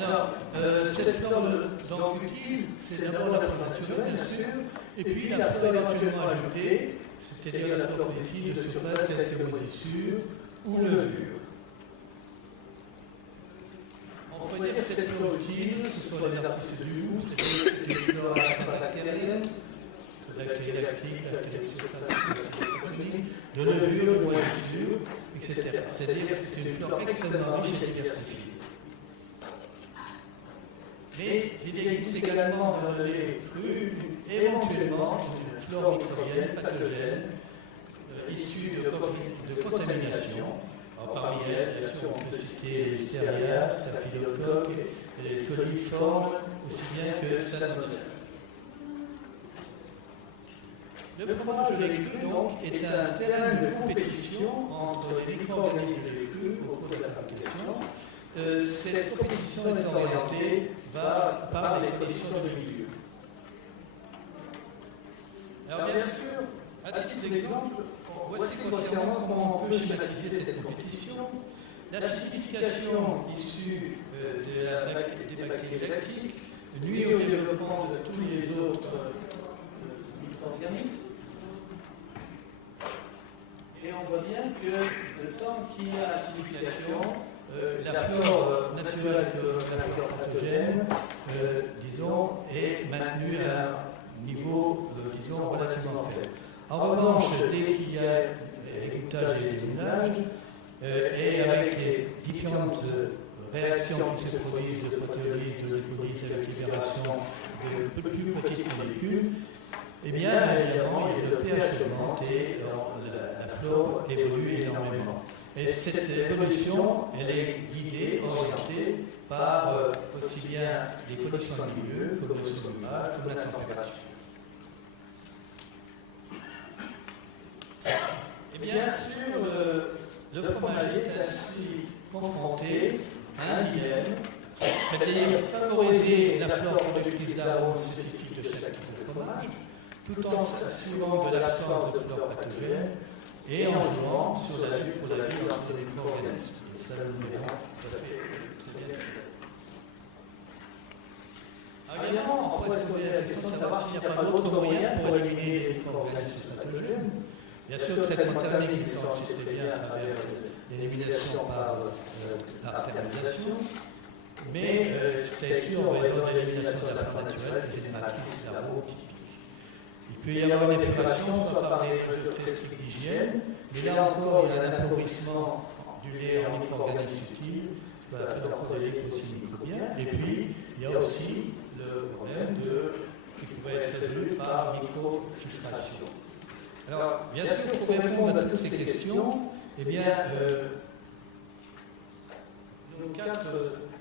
Alors, cette flore donc utile, c'est d'abord la flore naturelle, bien sûr, et puis la flore éventuellement ajoutée, c'est-à-dire la flore utile de surface telle que moisissure ou levure. On pourrait dire que cette flore utile, ce sont les artistes du goût, c'est-à-dire des flores bactériennes, bactéries lactiques, bactéries de surface, de levure, de moisissure, etc. C'est-à-dire que c'est une flore extrêmement riche et diversifiée. Mais il existe également dans le lait cru éventuellement une flore microbienne pathogène issue de contamination. Alors, parmi elles, bien sûr, on peut citer les Listeria, Staphylocoque, les coliformes, aussi bien que Salmonella. Le fromage de lait cru, donc, est un terrain de compétition entre les micro-organismes de lait cru au cours de la fabrication. Cette compétition est orientée par les conditions de milieu. Alors bien sûr, à titre d'exemple, voici concernant comment on peut schématiser cette compétition. L'acidification issue des bactéries lactiques nuit au développement de tous les autres micro-organismes. Et on voit bien que tant qu'il y a acidification, la flore naturelle de la flore pathogène, disons, est maintenue à un niveau, disons, relativement faible. En revanche, dès qu'il y a égouttage et éliminage, et avec les différentes réactions qui se produisent de protéolyse, de lipolyse avec libération de plus petites molécules, eh bien, évidemment, il y a le pH augmente et la flore évolue énormément. Et cette évolution, elle est guidée, orientée par aussi bien les conditions du milieu, comme le solumage, comme la température. Et bien sûr, le fromalier est ainsi confronté à un dilemme, c'est-à-dire favoriser la flore productrice d'arômes spécifiques de chaque type de fromage, tout en s'assurant de l'absence de flore pathogène et en jouant sur la lutte pour la vie entre les micro-organismes. Et ça, nous verrons tout à fait très bien. Alors évidemment, on pourrait se poser la question de savoir s'il n'y a pas d'autres moyens pour éliminer les micro-organismes pathogènes. Bien sûr, le traitement thermique, ça on sait bien à travers l'élimination par artérialisation, mais c'est sûr en raison de l'élimination de la flore naturelle génératrice d'arômes typiques. Il peut y avoir une épuration, soit par des mesures très strictes d'hygiène, mais là encore, il y a un appauvrissement du lait en micro-organismes utiles, ce qu'on appelle encore des laits aussi microbiens. Et puis, il y a aussi le problème qui pouvait être résolu par microfiltration. Alors, bien sûr, pour répondre à toutes ces questions, eh bien, nos 4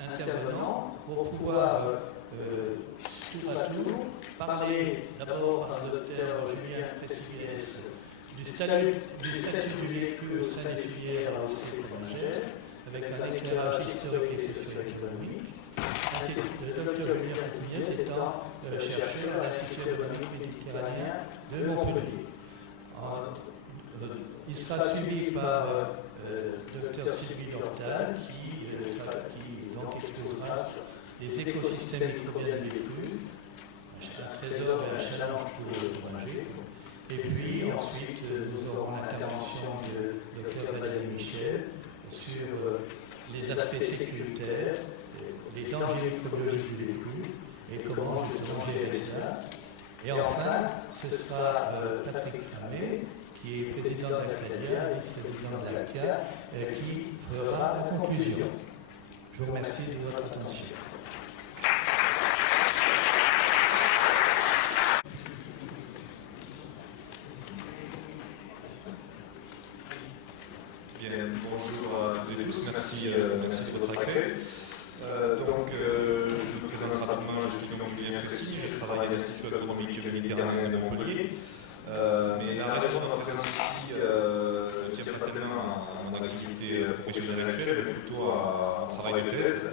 intervenants vont pouvoir tour à tour parler d'abord par le docteur Julien Pressiès du statut du lait cru au sein des filières AOC fromagères, avec un éclairage historique et socio-économique. Ainsi, le docteur Julien Pressiès étant chercheur à l'Institut économique méditerranéen de Montpellier. Il sera suivi par Dr Sylvie Dortal qui donc exposera les écosystèmes microbiens du lait cru, un trésor et un challenge pour le fromager. Et puis ensuite nous aurons l'intervention de Dr Valérie Michel sur les aspects sécuritaires, les dangers microbiologiques du lait cru et comment justement gérer ça. Et enfin, ce sera Patrick Cramé, qui est président de l'Actadia, vice-président de l'ACA, qui fera la conclusion. Je vous remercie de votre attention. Bien, bonjour à toutes et tous, merci de votre accueil. Je me présente rapidement, je suis donc Julien Pressiès, je travaille à l'Institut agronomique méditerranéen de Montpellier. Mais la raison de ma présence ici ne tient pas tellement à mon activité professionnelle actuelle, mais plutôt à un travail de thèse.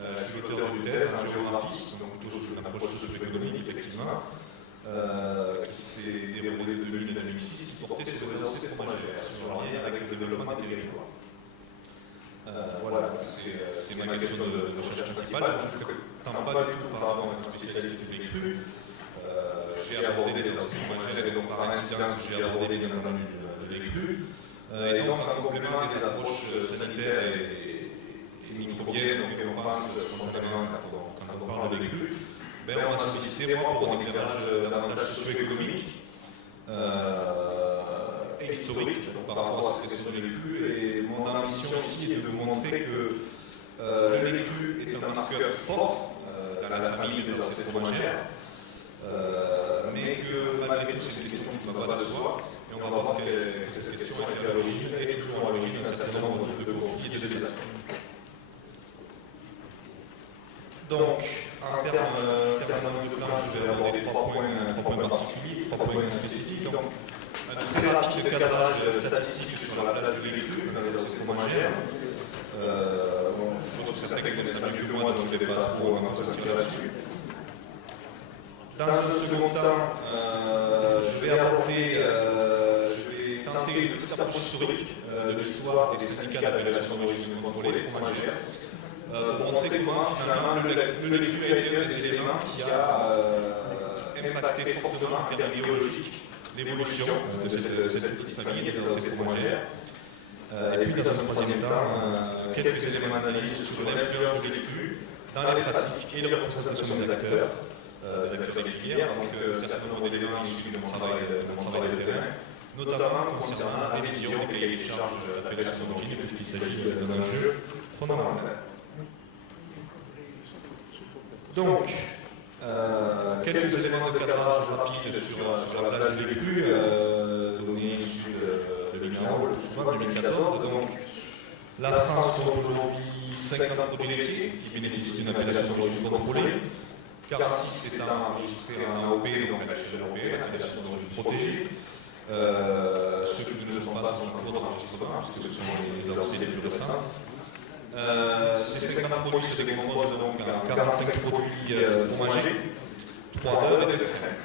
Je suis l'auteur d'une thèse en géographie, donc plutôt sur une approche socio-économique, effectivement, qui s'est déroulée de 2000 à 2006, qui portait sur les AOC fromagères, sur leur lien avec le développement des territoires. Voilà, c'est c'est ma question de recherche principale. Moi, je ne prétends pas du tout auparavant être spécialiste du lait cru. J'ai abordé des AOC fromagères et donc par incidence, j'ai abordé bien entendu le lait cru. Et donc, en complément des approches sanitaires et microbiennes auxquelles on pense spontanément quand on parle de lait cru, ben, on a sollicité, moi, pour un éclairage davantage socio-économique et historique donc, par rapport à cette question du lait cru. Et mon ambition ici est de vous montrer que le lait cru est un marqueur fort dans la famille des AOC fromagères, mais que malgré tout, c'est une question qui ne va pas de soi. Et on va voir que cette question est à l'origine et toujours à l'origine d'un certain nombre de conflits et de désaccords. Donc, en termes de plan, je vais aborder trois points particuliers, trois points spécifiques. Donc, un très rapide cadrage statistique sur la place du lait cru dans les AOC fromagères. Je trouve que certains connaissent ça mieux que moi, donc je ne vais pas trop m'appesantir là-dessus. Dans un second temps, je vais tenter une petite approche historique de l'histoire des syndicats d'appellation d'origine contrôlée fromagère. Pour montrer comment finalement le lait cru a été un des éléments qui a impacté fortement en termes idéologiques l'évolution de cette petite famille des AOC fromagères. Et puis dans un troisième temps, quelques éléments d'analyse sur l'influence du lait cru dans les pratiques et les représentations des acteurs des filières, donc un certain nombre d'éléments issus de mon travail de terrain, notamment concernant la révision des cahiers de charges d'appellation d'origine, puisqu'il s'agit d'un enjeu fondamental. Donc, quelques éléments de cadrage rapide sur la place du lait cru, données issues de l'UNAO, le souvent 2014. Donc, la France compte aujourd'hui 50 produits laitiers qui bénéficient d'une appellation d'origine contrôlée, 46 étant enregistrés en AOP, donc à l'échelle européenne, appellation d'origine protégée. Ceux qui ne le sont pas sont en cours d'enregistrement, puisque ce sont les AOC les plus récentes. Ces 50 produits se décomposent donc en 45 produits fromagers, 3 heures et 2 crèmes.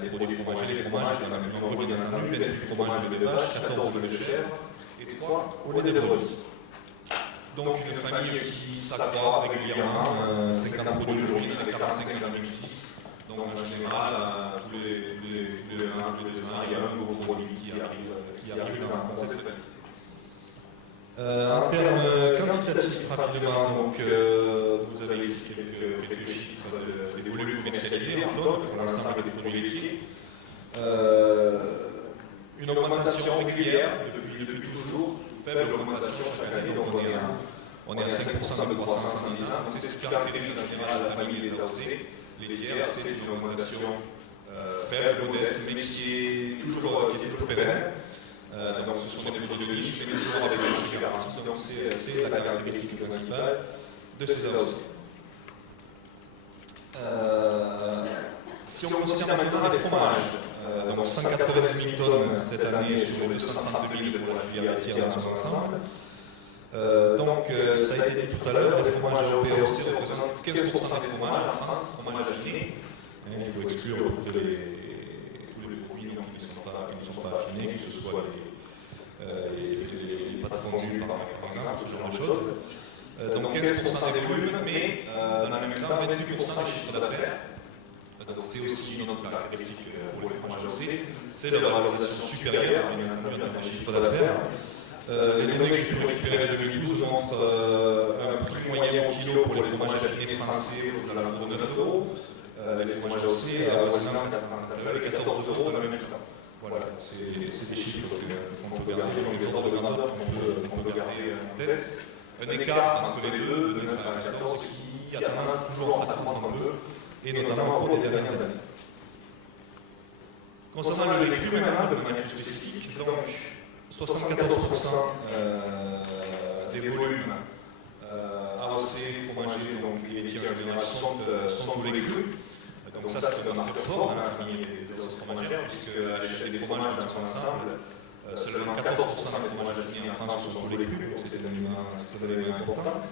Les produits fromagers, les fromages, il y en a même nombreux bien entendu, 28 fromages de vache, 14 de chèvre et 3 au lait de brebis. Donc une famille qui s'accroît régulièrement, 50 produits aujourd'hui, il y en avait 45 en 2006. Donc en général, tous les 2 ans, il y a un nouveau produit qui arrive dans cette famille. En termes quantitatifs, rapidement, donc, vous avez ici quelques chiffres des volumes commercialisés en tonnes pour l'ensemble des produits laitiers. Une augmentation régulière depuis toujours, faible augmentation chaque année, donc on est à 5% de croissance en 10 ans. Donc c'est ce qui caractérise en général la famille des AOC laitières, c'est une augmentation faible, modeste, mais qui est toujours pérenne. Donc ce sont des produits de niche, mais toujours avec une marché garantie. Donc c'est la caractéristique principale de ces AOC. Si on considère maintenant les fromages, donc 190 000 tonnes cette année sur les 230 000 pour la filière laitière dans son ensemble. Donc ça a été dit tout à l'heure, les fromages AOPOC représentent 15% des fromages en France, fromages affinés. Il faut exclure tous les produits qui ne sont pas affinés, que ce soit les pâtes fondues par exemple, ce genre de choses. Donc 15% des volumes, mais dans le même temps 28% des chiffres d'affaires. Donc c'est aussi une autre caractéristique pour les fromages AOC, c'est la valorisation supérieure, bien entendu, dans les chiffres d'affaires. Les données que je peux récupérer de 2012 montrent un prix moyen au kilo pour les fromages affinés français aux alentours de 9 €. Les fromages AOC avoisinant 14 € dans le même temps. Voilà, c'est des chiffres qu'on peut garder, donc des ordres de grandeur qu'on peut garder en tête. Un écart entre les deux, de 9 à 14, qui a tendance toujours à s'accroître un peu, et notamment au cours des dernières années. Concernant le lait cru maintenant, de manière spécifique, donc 74% des volumes AOC, fromagers, donc les laitiers en général, sont du lait cru. Donc ça, c'est un marqueur fort dans la famille des AOC fromagères, puisque à l'échelle des fromages dans son ensemble, seulement 14% des fromages affinés en France sont du lait cru, donc c'est un élément important.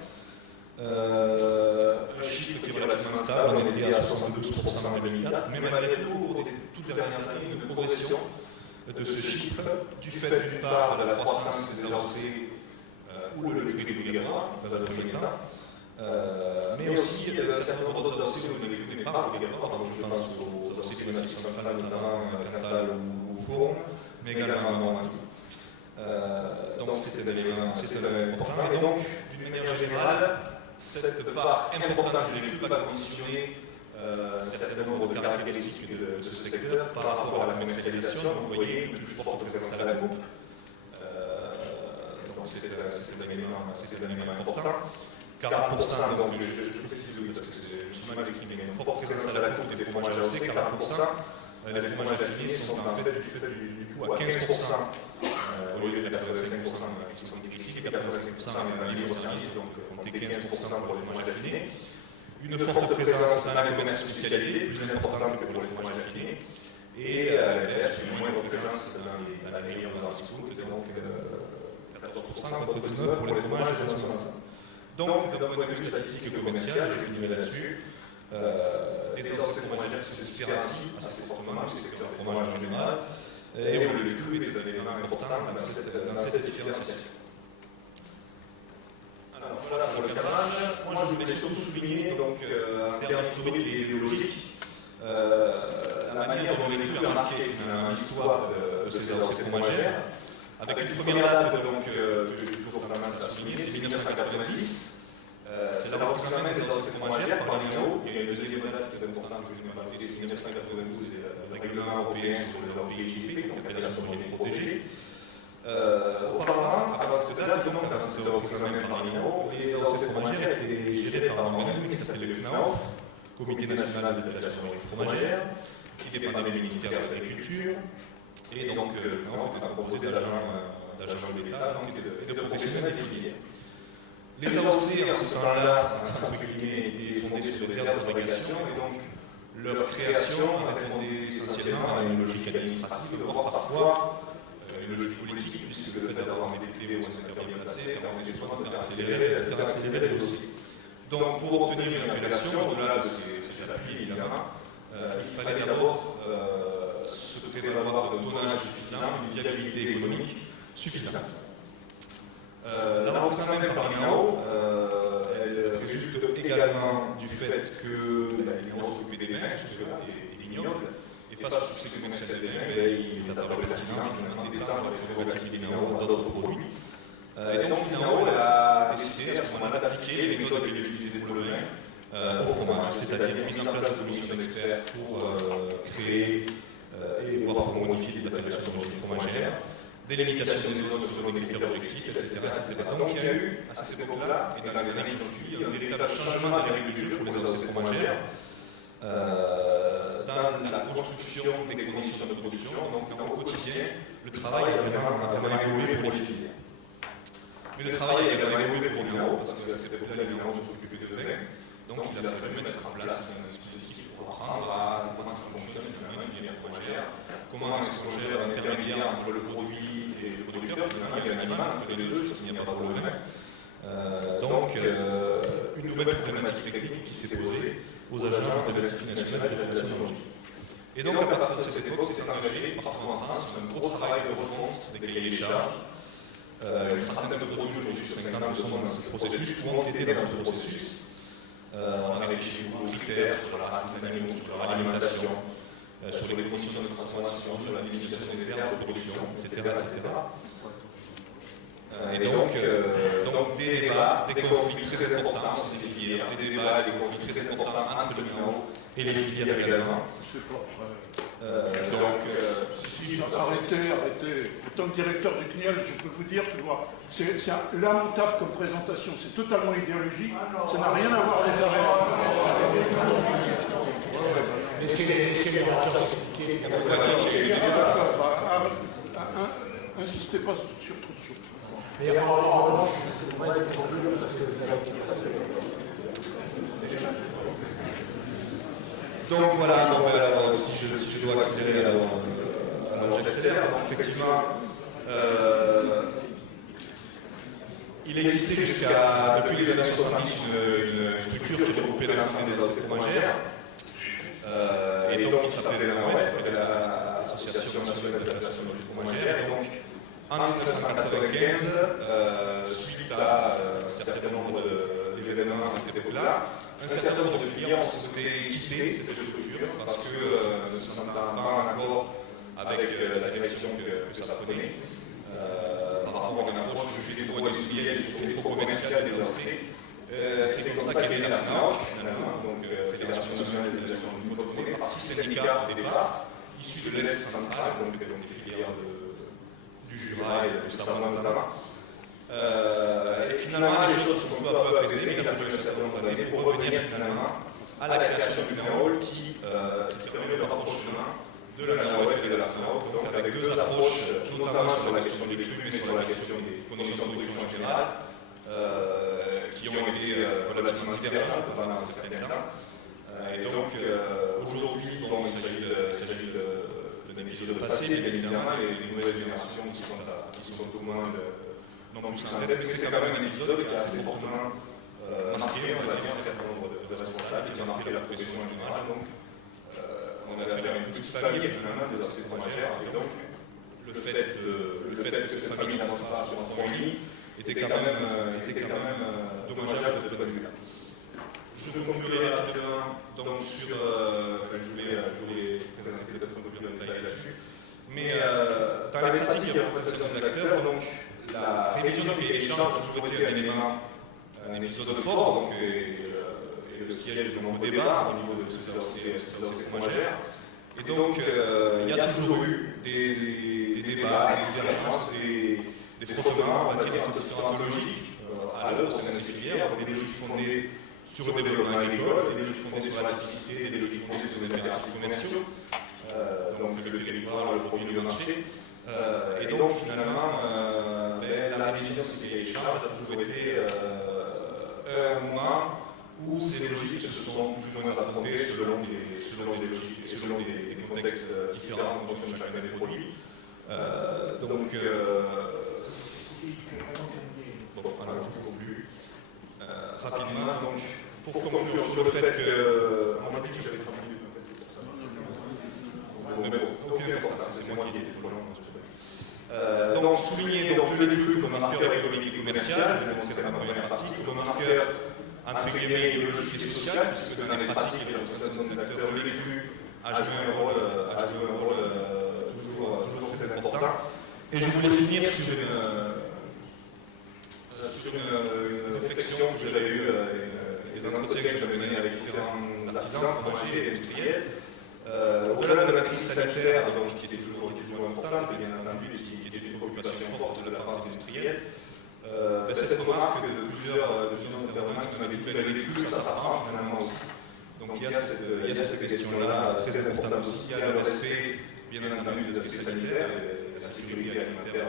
Un chiffre qui est relativement stable, on était à 72% en 2004, mais malgré tout, au cours des toutes dernières années, une progression de ce chiffre, du fait d'une part de la croissance des AOC ou le crédit obligatoire, dans un premier temps. Mais aussi un certain nombre d'autres AOC où le crédit n'est pas obligatoire, donc je pense aux AOC du Massif central, notamment Cantal ou Fourme, mais également en Normandie. Donc c'est un élément important. Et donc, d'une manière générale, cette part importante du véhicule va conditionner un certain nombre de caractéristiques de ce secteur par rapport à la commercialisation. Vous voyez une plus forte présence à la coupe. Donc c'est un élément important. 40%, donc je précise oui, parce que je me suis mal exprimé, mais une forte présence à la coupe des fromages AOC, 40%. Les fromages affinés sont en fait du fait du coût à 15%, au lieu de 85% qui sont ici, 85% dans les libre-service, donc comptez 15% pour les fromages affinés. Une forte présence dans les commerces spécialisés, plus importante que pour les fromages affinés, et à l'inverse, une moindre présence dans les rayons de l'anti-food, donc 14% contre 19% pour les fromages de l'ensemble. Donc, d'un point de vue statistique et commercial, je finirai là-dessus, les AOC fromagères se différencient assez fortement du secteur fromage en général, et le cru est un élément important dans cette différenciation. Alors voilà pour le cadrage. Moi je voulais surtout souligner, donc, en termes historiques et idéologiques, la manière dont les cru a marqué l'histoire de ces AOC fromagères, avec une première date donc, que j'ai toujours tendance à souligner, c'est 1990. C'est la représentation des AOC fromagères par l'INAO. Il y a une deuxième date qui est importante que je n'ai pas notée, c'est 1992 et le règlement européen sur les AOP-IGP, donc appellation d'origine protégée. Auparavant, avant cette date, donc, dans ce représentation par l'INAO, les AOC fromagères étaient gérées par un organisme qui s'appelle le CNAOF, Comité national des appellations d'origine fromagère, qui dépendait du ministère de l'Agriculture. Et donc, le CNAOF est composé d'agents de l'État et de professionnels des filières. Les AOC, en ce temps-là, entre guillemets, étaient fondées sur des aires de fabrication, et donc leur création répondait essentiellement à une logique administrative, voire parfois une logique politique, puisque le fait d'avoir un député au secteur bien placé permettait souvent de faire accélérer les dossiers. Donc, pour obtenir une appellation, au-delà de ces appuis, évidemment, il fallait d'abord se prévaloir d'un tonnage suffisant, une viabilité économique suffisante. La représentation par l'INAO, elle résulte également du fait que l'INAO s'occupait des vins, jusque-là, et des vignobles, et face au succès commercial des vins, il est apparu pertinent finalement d'étendre les prérogatives de l'INAO à d'autres produits. Et donc l'INAO a décidé à ce moment-là d'appliquer les méthodes qu'il utilisait pour le vin au fromage, c'est-à-dire la mise en place de commissions d'experts pour créer et voire pour modifier les appellations d'origine fromagère, délimitation des zones selon des critères objectifs, etc., etc. Donc il y a eu, à cette époque-là, et dans les années qui ont suivi, un véritable changement des règles du jeu pour les AOC fromagères dans la construction des conditions de production. Donc au quotidien, le travail a vraiment évolué pour les filières. Mais le travail a également évolué pour l'INAO, parce que à cette époque-là, l'INAO s'occupait de vin. Donc il a fallu mettre en place un dispositif pour apprendre à comment ça fonctionne finalement une filière fromagère, comment est-ce qu'on gère l'intermédiaire entre le produit et le producteur, finalement il y a un animal entre les deux, il n'y a pas pour le vin. Donc une nouvelle problématique technique qui s'est posée aux agents de l'Institut national des appellations d'origine. Et donc à partir de cette époque, s'est engagé partout en France un gros travail de refonte des cahiers des charges. Une trentaine de produits aujourd'hui sur 50 sont dans ce processus, ou ont été dans ce processus. On a réfléchi beaucoup aux critères sur la race des animaux, sur leur alimentation, sur les conditions de transformation, sur la délimitation des aires de production, etc. Et donc des débats, des conflits très importants sur ces filières, des débats et des conflits très importants entre le MINAO et les filières également. Arrêtez. En tant que directeur du CNIEL, je peux vous dire que c'est lamentable comme présentation, c'est totalement idéologique, ça n'a rien à voir avec la réalité. Laissez les auteurs s'expliquer. Insistez pas sur trop de choses. Mais en revanche, je voudrais conclure parce que vous avez... Donc voilà, si je dois accélérer, alors j'accélère. Donc effectivement, il existait depuis les années 70 une structure qui regroupait l'ensemble des AOC fromagères, et donc qui s'appelait l'ANOF, l'Association nationale des appellations d'origine fromagère. Et donc en 1995, suite à cette époque-là, un certain nombre de filières ont souhaité quitter cette structure parce que nous ne sommes pas en accord avec la direction que ça prenait. Par rapport à une approche jugée trop industrielle, jugée trop commerciale des avancées. C'est comme ça qu'est née la FNAOC, finalement, donc Fédération nationale des élections du monde autonome, par 6 syndicats au départ, issus de l'Est central, donc des filières du Jura et du Savoie notamment. Et finalement, les choses se sont peu à peu apaisées, mais il a fallu un certain nombre d'années pour revenir finalement à la création du NAOL qui permet le rapprochement de la NAOL et de la FNAOC, donc avec deux approches, notamment sur la question des crues, mais sur la question des conditions de production en général, qui ont été relativement divergentes pendant un certain temps. Et donc, aujourd'hui, bon, il s'agit d'un épisode passé, bien évidemment, les nouvelles générations qui sont au moins non plus en tête, mais c'est quand même un épisode qui a assez fortement marqué, on va dire, un certain nombre de responsables qui ont marqué la profession en général. Donc, on avait affaire à une petite famille, finalement, des artistes étrangères, et donc, le fait que cette famille n'avance pas sur un front uni était quand même dommageable de ce point de vue-là. Je conclurai rapidement donc sur. Je voulais présenter peut-être un peu plus de détails là-dessus. Mais dans les pratiques et représentations des acteurs, donc la révision des échanges a toujours été un épisode fort, donc, et le siège de nombreux débats au niveau de ces avancées étrangères. Et donc, il y a toujours eu des débats, des divergences, des frottements, on va dire, entre différentes logiques à l'œuvre au sein de ces filières, des logiques fondées sur le développement agricole, des logiques fondées sur la typicité, des logiques fondées sur les impératifs commerciaux, donc le territoire, le produit, le marché. Et donc, finalement, la révision de ces charges a toujours été un moment où ces logiques se sont plus ou moins affrontées selon des logiques et selon des contextes différents en fonction de chacun des produits. Donc, je conclue rapidement. Donc, pour conclure sur le fait que. On m'a dit que j'avais 30 minutes, en fait, c'est pour ça. Mais bon, aucune importance, c'est moi qui ai été trop long. Donc, souligner le cru comme marqueur économique et commercial, je vais montrer dans ma première partie, comme marqueur entre guillemets idéologique et social, puisque dans les pratiques et la représentation des acteurs, le cru a joué un rôle toujours très important. Et je voulais finir sur une réflexion que j'avais eue, des entretiens que j'avais menés avec différents artisans, fromagers et industriels. Au-delà de la crise sanitaire, donc, qui était toujours importante, bien entendu, et qui était une préoccupation forte de la part des industriels, cette remarque de plusieurs intervenants qui m'avaient dit que les crues, ça s'apprend finalement aussi. Donc il y a cette question-là très importante aussi. Il y a le respect, bien entendu, des aspects sanitaires, et la sécurité alimentaire,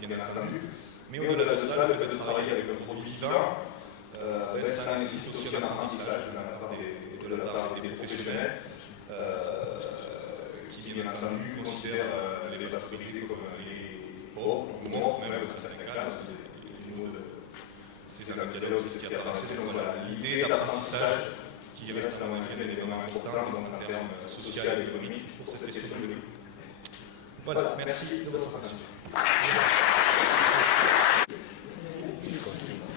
bien entendu. Mais au-delà de ça, le fait de travailler avec un produit vivant, ça nécessite aussi un apprentissage de la part des professionnels qui, bien entendu, considèrent les pasteurisés comme les pauvres, ou morts, même dans certains cas. C'est un dialogue, c'est ce qui a avancé. Donc voilà, l'idée d'apprentissage qui reste à mon avis un élément important donc, en termes social et économique pour cette question de l'économie. Voilà, merci de votre attention.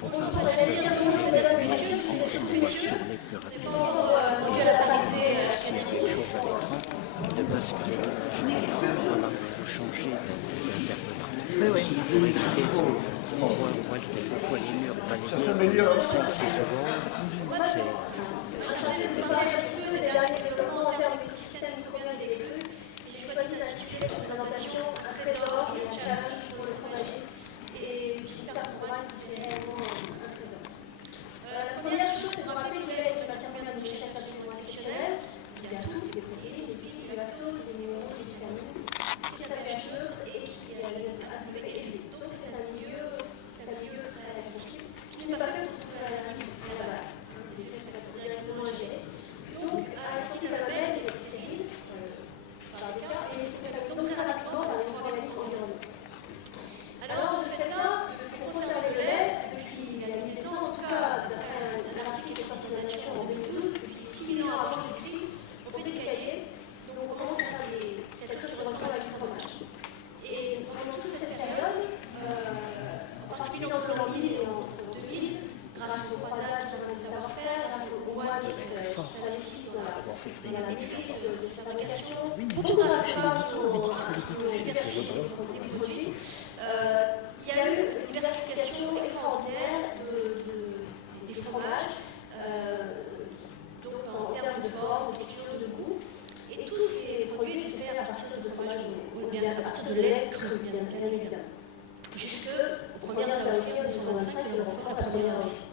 Bonjour, j'allais dire bonjour mesdames et messieurs, c'est surtout messieurs. C'est pour à la parité académique. De basculer voilà, il faut changer d'intervenant. Oui. Pour éviter on voit quelquefois les murs dans les 5-6 secondes. Moi, je vais vous parler un petit peu des derniers développements en termes d'écosystèmes microbiens et des crues. J'ai choisi d'intituler cette présentation un trésor et un challenge pour le fromager. Et j'espère pour moi que c'est réellement un trésor. La première chose, c'est de me rappeler que le lait est une matière première de richesse absolument exceptionnelle. Il y a tout, des protéines, des piles, des lactose, des minéraux, des vitamines, qui est avantageuse et qui est élevé. Donc c'est un milieu très sensible, qui n'est pas fait pour souffrir à la vie à la base. Il est fait pour être directement ingéré. Donc à la sortie de la mamelle, il est stérile, par des cas, et il se fait donc très rapidement par les micro-organismes environnants. Alors de ce fait-là, pour conserver le lait, depuis il y a des temps, en tout cas d'après un article qui est sorti de la Nature en 2012, depuis 6 millions avant Jésus-Christ, on fait des cahiers, donc on commence à faire quelque chose qui ressemble à du fromage. Et pendant toute cette période, en particulier entre l'an 1000 et entre 2000, grâce au croisage, dans les savoirs Ravitz qui s'investissent dans la maîtrise de cette fabrication, beaucoup d'assureurs qui ont diversifié les produits. Il y a eu une diversification extraordinaire des fromages, donc en termes de forme, de texture, de goût. Et tous ces produits étaient faits à partir de fromage ou bien à partir de lait cru, bien évidemment. Jusqu'aux premières avancées en 1925, c'est le Roquefort la première avancée.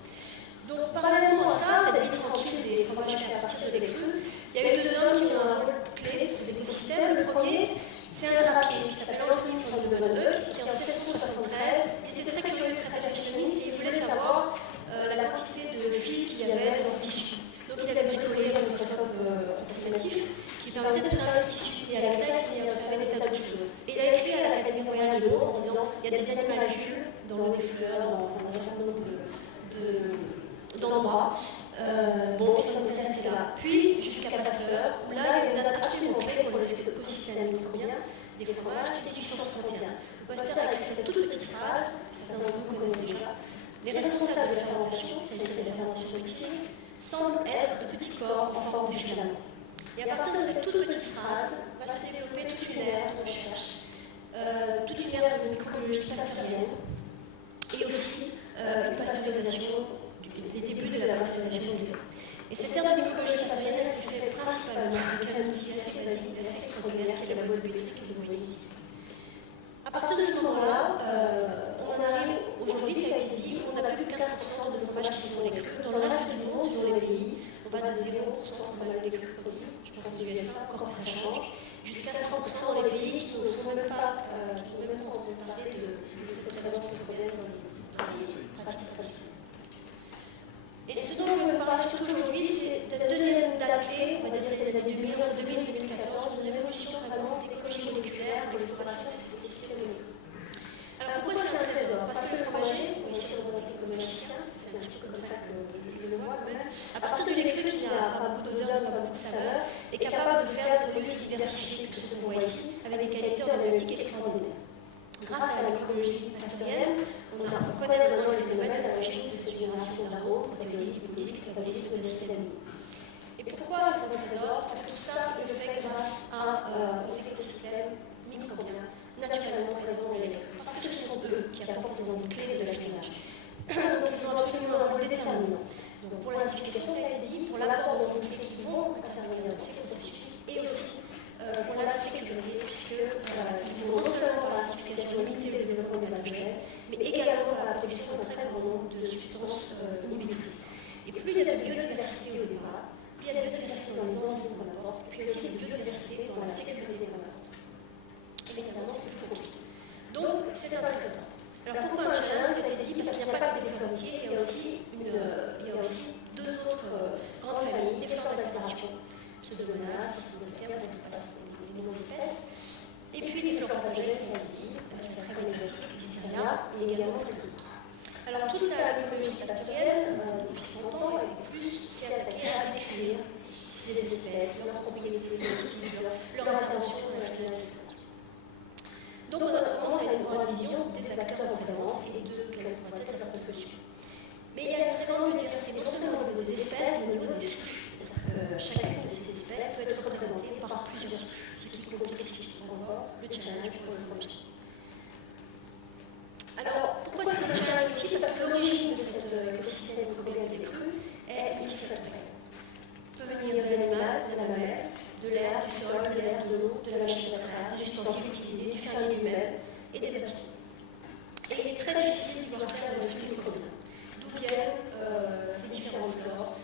Donc, parallèlement à ça, cette vie tranquille des fromages faits à partir de lait cru, il y a eu deux hommes qui ont un rôle clé dans cet écosystème. Le premier, c'est un drapier qui s'appelle Anthony von Leeuwenhoek, qui en 1673 était très curieux, très perfectionniste, et il voulait savoir la quantité de fil qu'il y avait dans ce tissu. Donc, il avait bricolé un microscope approximatif qui permettait d'observer ce tissu. Et avec ça, il s'est observé des tas d'autres choses. Et il a écrit à l'Académie royale de l'eau en disant il y a des animalcules dans l'eau des fleurs, dans un certain nombre d'endroits. Bon, ils sont restés là. Puis, jusqu'à Pasteur, où là, il y a une date absolument clé pour les écosystèmes microbiens des fromages, c'est 1861. Pasteur a écrit cette toute petite phrase, certains d'entre vous connaissent déjà. Les responsables de la fermentation, c'est-à-dire de la fermentation bactérienne, semblent être de petits corps en forme de filament. Et à partir de cette toute petite phrase, va se développer toute une ère de recherche, toute une ère de microbiologie pasteurienne, et aussi une pasteurisation, les débuts de la pasteurisation du lait. Et cette ère de microbiologie pasteurienne s'est faite principalement avec un outil assez basique, assez extraordinaire, qui est la boîte biométrique que vous voyez ici. À partir de ce moment-là, on en arrive aujourd'hui, ça a été dit, on n'a plus que 15% de fromages qui sont lait cru. Dans le reste du monde, selon les pays, on va de 0% de lait cru produit. Je pense que USA, encore que ça change, jusqu'à 100% dans les pays qui ne sont même pas entendu parler de cette présence microbienne dans les pratiques traditionnelles. Et ce dont je veux parler surtout aujourd'hui, c'est de la deuxième date clé, on va dire c'est les années 2000, entre 2000 et 2014, une révolution vraiment d'écologie moléculaire, d'exploration de ces systèmes de micro. Alors pourquoi c'est un trésor? Parce que le fromager, ici on voit comme magicien, c'est un petit peu comme ça que je le vois quand même, à partir de lait cru qui n'a pas beaucoup d'odeur, pas beaucoup de saveur, est capable de faire des produits aussi diversifiés que ce qu'on voit ici, avec des qualités organoleptiques extraordinaires. Grâce à la microbiologie pasteurienne, on connaît maintenant les phénomènes à l'origine de cette génération d'arômes, protéolyse, lipolyse, clavalisme, d'acétamine. Et pourquoi c'est un trésor? Parce que tout ça, il le fait grâce aux écosystèmes microbiens naturellement présents dans les lait cru. Parce que ce sont eux qui apportent les enzymes clés de l'affinage. Donc ils ont absolument un rôle déterminant. Donc pour l'acidification, ça a été dit, pour l'apport d'enzymes clés qui vont intervenir dans ces processus, et aussi pour la sécurité, puisqu'ils vont non seulement par l'acidification limiter le développement de l'algène, mais également par la production d'un très grand nombre de substances inhibitrices. Et plus il y a de biodiversité au départ, plus il y a de biodiversité dans les enzymes qu'on apporte, plus il y a aussi de biodiversité dans la sécurité qu'on apporte. Évidemment, c'est plus compliqué. Donc, c'est un trésor. Alors, pourquoi un challenge? Ça a été dit parce qu'il n'y a pas que des fleurs entiers, il y a aussi deux autres grandes familles, des fleurs d'altération, Pseudomonas, Cicinothera, dont je passe les noms d'espèces, et puis des fleurs pathogènes, ça a été dit, très exotiques, Listeria, et également quelques autres. Alors, toute la microbiologie pasteurienne, depuis 100 ans, et plus, s'est attaquée à décrire ces espèces, leurs propriétés biologiques, leur intervention dans la phénoménologie. Donc on commence à avoir une vision des acteurs en présence et de quelle pourrait être leur contribution. Mais il y a une très grande diversité, non seulement au niveau des espèces, mais au niveau des souches. C'est-à-dire que chacune de ces espèces peut être représentée par plusieurs souches, ce qui complexifie encore le challenge pour le fromager. Alors, pourquoi c'est un challenge aussi? Parce que l'origine de cet écosystème microbien des crues est multifactorielle. Peut venir de l'animal, de la mer, de l'air, du sol, de l'air, de l'eau, de la machine à traire, des ustensiles utilisés, du fermier lui-même et des bâtiments. Et il est très difficile de voir clair le flux microbien. D'où viennent ces différentes flores.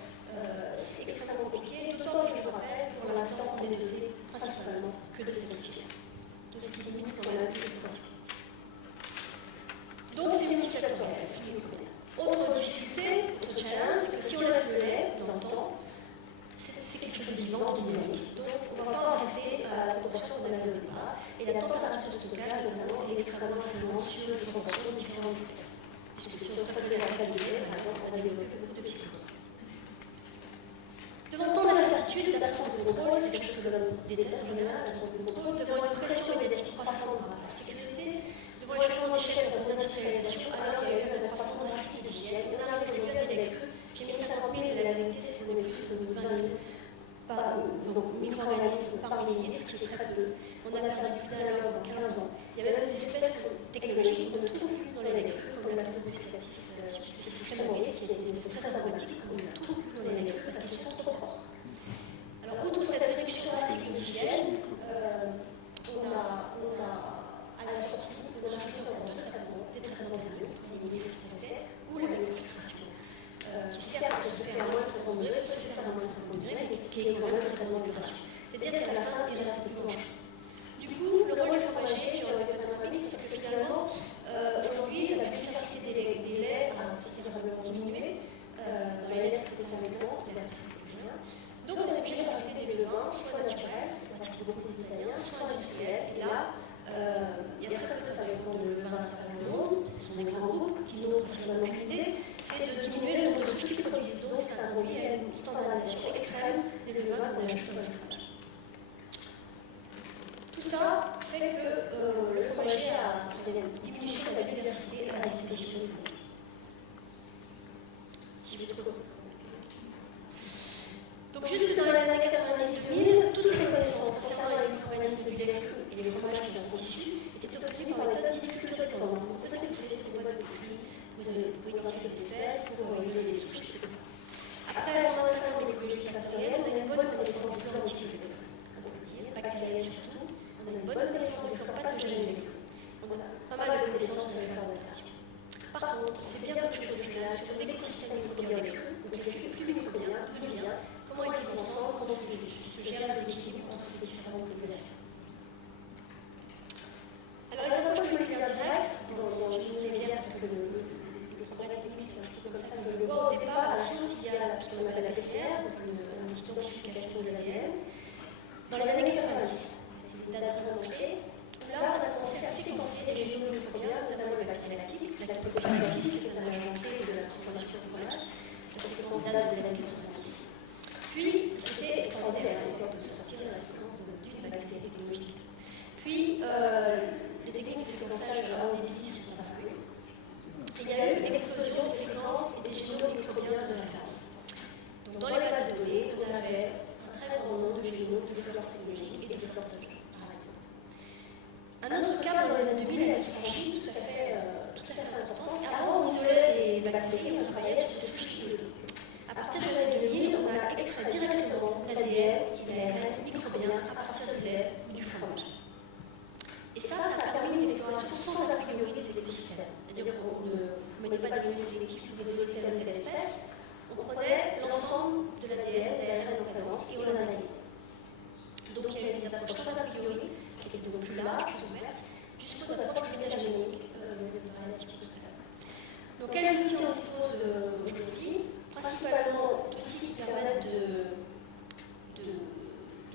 C'est extrêmement compliqué, d'autant que je vous rappelle, pour l'instant, on est doté principalement que de ces bactéries. Tout ce qui limite quand même tous les scientifiques. Donc c'est multifactoriel, le flux microbien. Autre difficulté, autre challenge, c'est que si on laisse le lait dans le temps, c'est quelque chose de vivant, de dynamique. Donc, on va pas avoir accès à la proportion qu'on avait au départ. Et la température de stockage, notamment, est extrêmement influente sur les proportions de différentes espèces. Puisque si on traite de la qualité, par exemple, on va développer beaucoup de psychologues. Devant tant d'incertitudes, l'absence de contrôle, c'est quelque chose que l'on déteste en général, l'absence de contrôle, devant une pression médiatique croissante par la sécurité, devant le changement d'échelle dans les industrialisations, alors il y a eu un accroissement drastique n'ont principalement qu'une idée, c'est de diminuer le nombre de souches qu'ils produisent. Donc ça conduit à une standardisation extrême des levains qu'on ajoute dans le fromage. Tout ça fait que le fromager a une diminution de la biodiversité et la distribution du fromage. Si je vais trop. Donc juste dans les années 90-2000, toutes les connaissances concernant les micro-organismes du lait cru et les fromages qui en sont issus étaient obtenues par la méthode dite culture de commande. Vous faisiez pousser sur une boîte de petits, vous identifiez des espèces, pour isoler les souches, etc. Après la formation en écologie pasteurienne, on a une bonne connaissance du flore moléculaire, bactérienne surtout, on a une bonne connaissance du flore pathogène du lait cru. On a pas mal de connaissances de la flore d'adaptation. Par contre, c'est bien autre chose là sur l'écosystème microbien lait cru, donc les flux microbiens, d'où il vient, comment ils vivent ensemble, comment se gèrent les équilibres entre ces différentes populations. Alors les approches moléculaires directes, bon, je n'y reviens parce que le progrès technique c'est un petit peu comme ça que je le vois. Au départ, à la source, il y a ce qu'on appelle la PCR, donc une petite identification de l'ADN. Dans les années 90, c'était des dates vraiment montrées, là on a commencé à séquencer les génomes microbiens, notamment le bactérie lactique. La Lactobacillus lactis, c'est un agent clé de la transformation du fromage. Ça séquence date des années 90. Puis, c'était extraordinaire à l'époque de sortir la séquence d'une bactérie technologique. Puis, les techniques de séquençage en débit sont apparues. Il y a eu une explosion des séquences et des génomes microbiens de référence. Donc, dans les bases de données, on avait un très grand nombre de génomes de flore technologique et de flore pathogène, par exemple. Un autre cas dans les années 2000 a été franchi tout à fait important. Avant, on isolait les bactéries, on travaillait sur des souches isolées. À partir des années 2000, on a extrait directement l'ADN et l'ARN microbien à partir du lait ou du fromage. Et ça a permis une exploration sans a priori des écosystèmes. C'est-à-dire qu'on ne mettait pas des données sélectives pour isoler telle ou telle espèce, on prenait l'ensemble de l'ADN, de l'ARN en présence et on l'analysait. Donc il y avait des approches sans a priori, qui étaient donc plus larges, plus ouvertes, jusqu'aux approches métagénomiques, donc quels outils on dispose aujourd'hui? Principalement d'outils qui permettent de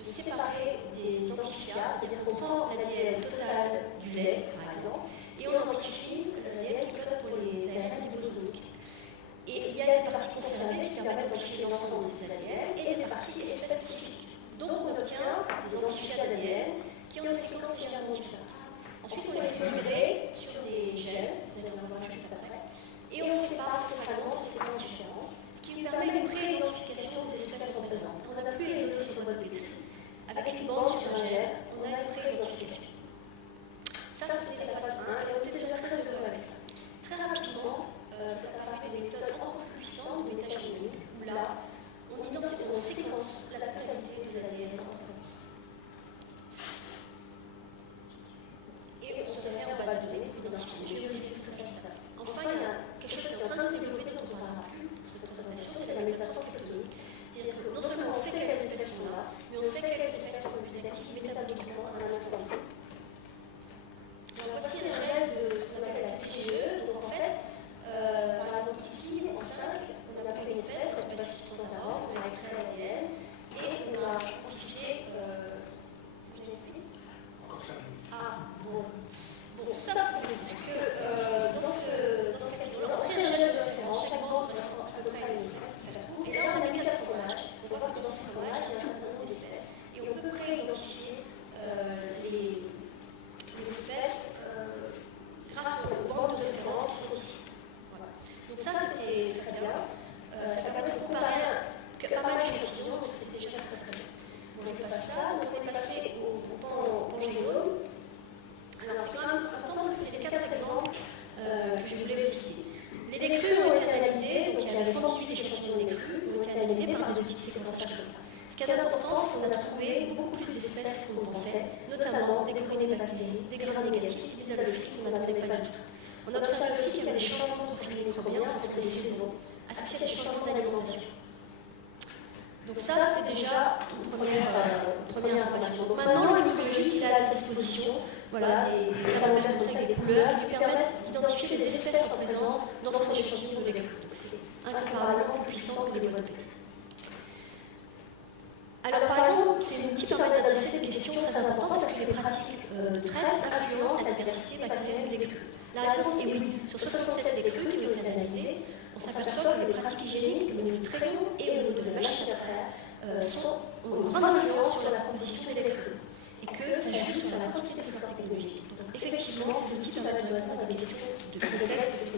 séparer des amplifiats, c'est-à-dire qu'on prend l'ADN total du lait, par exemple, et on amplifie l'ADN qui code pour les ARN du bosomique. Et il y a des parties conservées qui permettent d'amplifier l'ensemble de ces ADN et des parties espèces spécifiques. Donc on obtient des amplifiats d'ADN qui ont des séquences légèrement différentes. Ensuite on les fait migrer sur des gènes, vous allez en voir juste après, et on sépare ces fragments de ces séquences différentes, qui permet une pré-identification des espèces en présence. On n'a plus les isolés sur boîte de Petri. Avec une bande sur un gène, on a une pré-identification. Ça, c'était la phase 1, et on était déjà très heureux avec ça. Très rapidement, c'est apparu des méthodes encore plus puissantes de métagénomique, où là, on séquence la totalité de l'ADN en présence. Et on se réfère aux bases de données pour identifier. Je vais vous expliquer ça juste après. Enfin, il y a quelque chose qui est en train de se développer dont on ne parlera plus pour cette présentation, c'est la métatranscriptomique. C'est-à-dire que non seulement on sait quelles espèces sont là, mais on sait quelles espèces sont plus actives métaboliquement à un instant T. Alors voici les réels de ce qu'on appelle la TGE. Donc en fait, par exemple ici, en 5, on a pris une espèce, la Lactobacillus plantarum, on a extrait l'ADN et on a amplifié. Vous avez pris? Ah, bon. Bon, tout ça pour vous dire que dans ce cas-là, on crée un gène de référence, chaque bande correspond à peu près à une espèce. Et là, on a mis 4 fromages. On voit que dans ces fromages, il y a un certain nombre d'espèces. Et on peut pré-identifier les espèces grâce aux bandes de référence qui sont ici. Voilà. Donc ça, c'était très bien. Ça permet de comparer pas mal d'échantillons, donc c'était déjà très très bien. Bon, je passe ça. Donc on est passé au pan génome. Alors c'est quand même important parce que c'est les 4 exemples que je voulais vous citer. Les décrus ont été analysés, donc il y avait 118 échantillons décrus, qui ont été analysés par des outils de séquençage comme ça. Ce qui est important, c'est qu'on a trouvé beaucoup plus d'espèces qu'on pensait, notamment des coronnées de bactéries, des grains négatifs, des alophiles qu'on n'attendait pas du tout. On a observé aussi qu'il y avait des changements de profil microbien entre les saisons, associés à des changements d'alimentation. Donc ça, c'est déjà une première information. Donc maintenant, le microbiologiste, il a à sa disposition des paramètres comme ça, avec des couleurs, qui lui permettent d'identifier les espèces en présence dans son échantillon de décrus. Donc c'est incomparablement plus puissant que les boîtes de Petri. Alors par exemple, ces outils permettent d'adresser des questions très importantes. Est-ce que les pratiques de traite influencent la diversité bactérienne des décrus? La réponse est oui. Sur 67 décrus, il y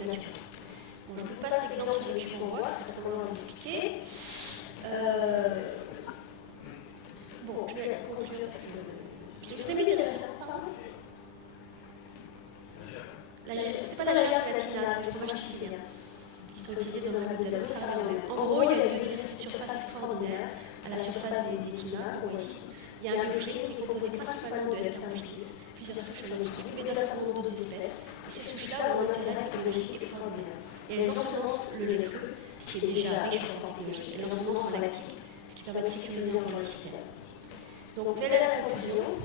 naturels. Bon, je vous passe l'exemple de l'étude en bois, c'est comment vous expliquer. Bon, je vais conduire. Je vous ai mis des références, pardon. C'est pas la GIA, c'est la TINA, c'est le fromage sicilien. Qui sont utilisés dans la Côte d'Azur, ça revient au même. En gros, il y a une surface extraordinaire à la surface des TINA, ou ici. Il y a un biofilm qui est composé principalement de Aspergillus, plusieurs souches molécules, mais d'un certain nombre d'autres espèces. Et ces souches-là ont un intérêt écologique extraordinaire. Et elles ensemencent le lait cru, qui est déjà riche en forte biologie. Elles ensemencent en lactique, ce qui permet de sécuriser encore le système. Donc, quelle est la conclusion?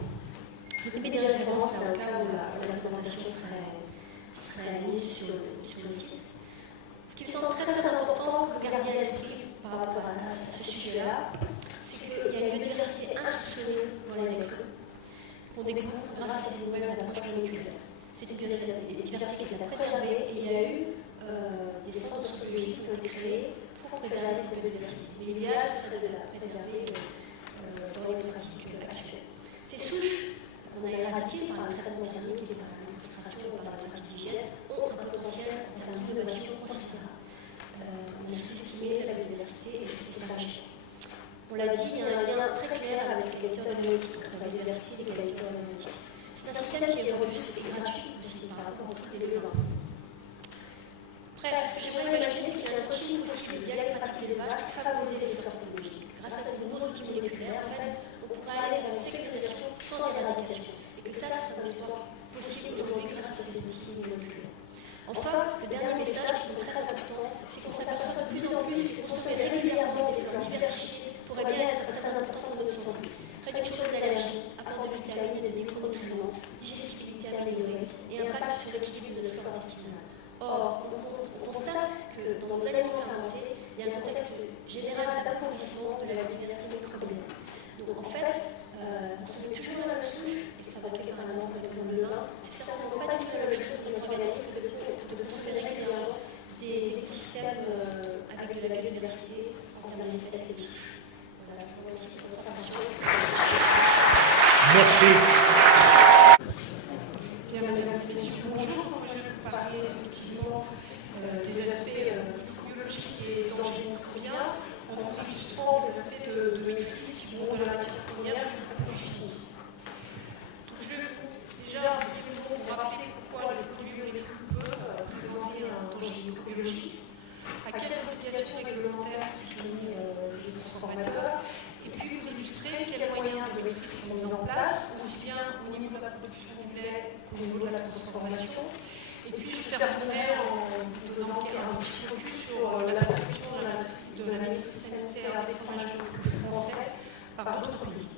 Je vous mets des références là, au cas où la présentation serait mise sur le site. Ce qui me semble très important que vous gardiez à l'esprit par rapport à ce sujet-là, c'est qu'il y a une biodiversité insoupçonnée dans les laits crus qu'on découvre grâce à ces nouvelles approches moléculaires. C'est une biodiversité qui est préservée et il y a eu des centres zoologiques qui ont été créés pour préserver cette biodiversité. Mais l'idéal, ce serait de la préserver dans les pratiques actuelles. Ces souches qu'on a éradiquées par le traitement thermique et par l'infiltration ou par la pratique d'hygiène ont un potentiel en termes d'innovation considérable. On a sous-estimé la biodiversité et sa richesse. On l'a dit, il y a un lien très clair avec l'égalité organoleptique, entre la biodiversité et l'égalité organoleptique. C'est un système qui est robuste et gratuit aussi par rapport aux tous les lieux. Bref, ce que j'aimerais imaginer, c'est qu'il y a un coaching possible via les pratiques d'élevage pour favoriser les fleurs technologiques. Grâce à ces nouveaux outils moléculaires, en fait, on pourrait aller vers une sécurisation sans éradication. Et que ça, c'est un espoir possible aujourd'hui grâce à ces outils moléculaires. Enfin, le dernier message qui est très important, c'est qu'on s'aperçoit de plus en plus que consommer régulièrement des fleurs diversifiées pourrait bien être très important pour notre santé. Réduction des allergies, apport de vitamines et de micronutriments, digestibilité améliorée et impact sur l'équilibre de notre flore intestinale. Or, on constate que dans nos aliments fermentés, il y a un contexte général d'appauvrissement de la biodiversité microbienne. Donc en fait, consommer toujours la même souche et fabriquer par un membre comme le vin, c'est certainement pas du tout la même chose pour notre organisme que de consommer régulièrement des écosystèmes avec de la biodiversité en termes d'espèces et de souches. Voilà, je vous remercie pour votre attention. Merci. Bien, mesdames et messieurs, bonjour. Moi, je vais vous parler effectivement des aspects microbiologiques et dangers microbiens en vous illustrant des aspects de maîtrise qui vont de la matière première jusqu'au produit fini. Donc, je vais déjà vous rappeler pourquoi les produits moléculaires peuvent présenter un danger microbiologique, à quelles obligations réglementaires sont soumis les transformateurs, et puis vous illustrer quels moyens de maîtrise sont mis en place, aussi bien au niveau de la production du lait qu'au niveau de la transformation. Et puis je terminerai en vous donnant un petit focus sur la perception de la maîtrise sanitaire des fromages français par d'autres pays.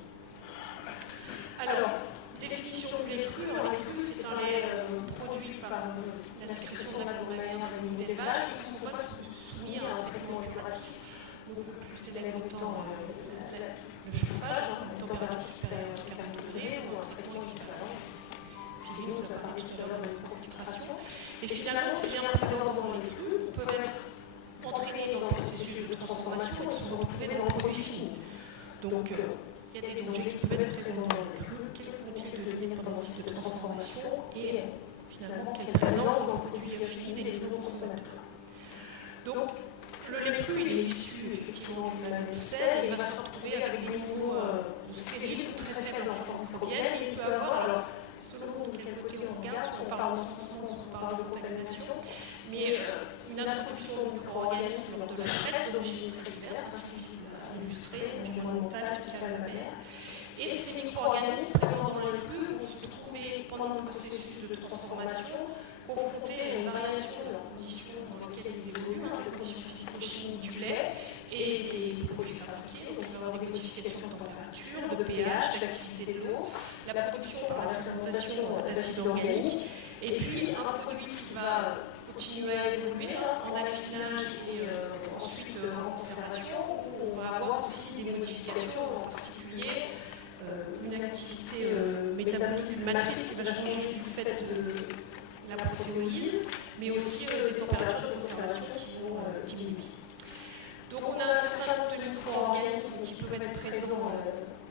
Alors, définition du lait cru. Un lait cru, c'est un lait produit par la sécrétion de la glomérular au niveau d'élevage qui ne sont pas soumis à un traitement curatif. Donc, plus c'est autant le chauffage, à une température supérieure à 40 degrés ou un traitement équivalent. Sinon, ça va parler tout à l'heure de filtration. Et finalement, c'est bien présent dans les crus, peuvent être entraînés dans le processus de transformation et se retrouver dans le produit fini. Donc, il y a des dangers qui peuvent être présents dans les crus, quels vont-ils devenir pendant le cycle de transformation et finalement, quelle présence dans le produit fini des nouveaux consommateurs. Donc, le lait cru, il est issu effectivement de la selle et il va se retrouver avec des niveaux stériles très faibles en forme microbienne. Il peut avoir, alors, selon de quel côté on regarde, soit par encensement, soit par contamination, mais une introduction de micro-organismes de la traite d'origine très diverse, ainsi illustrée, environnementale, fécale, mammaire. Et ces micro-organismes présents dans les crues vont se trouver pendant le processus de transformation confrontés à une variation de leurs conditions dans lesquelles ils évoluent, les conditions physico-chimiques du lait et des produits fabriqués. Donc, il va y avoir des modifications de température, de pH, d'activité de l'eau, la production par la fermentation d'acides organiques, et puis un produit qui va continuer à évoluer en affinage et ensuite en conservation, où on va avoir aussi des modifications, en particulier une activité métabolique, une matrice qui va changer du fait de la protéolyse, mais aussi des températures de conservation qui vont diminuer. Donc on a un certain nombre de micro-organismes qui peuvent être présents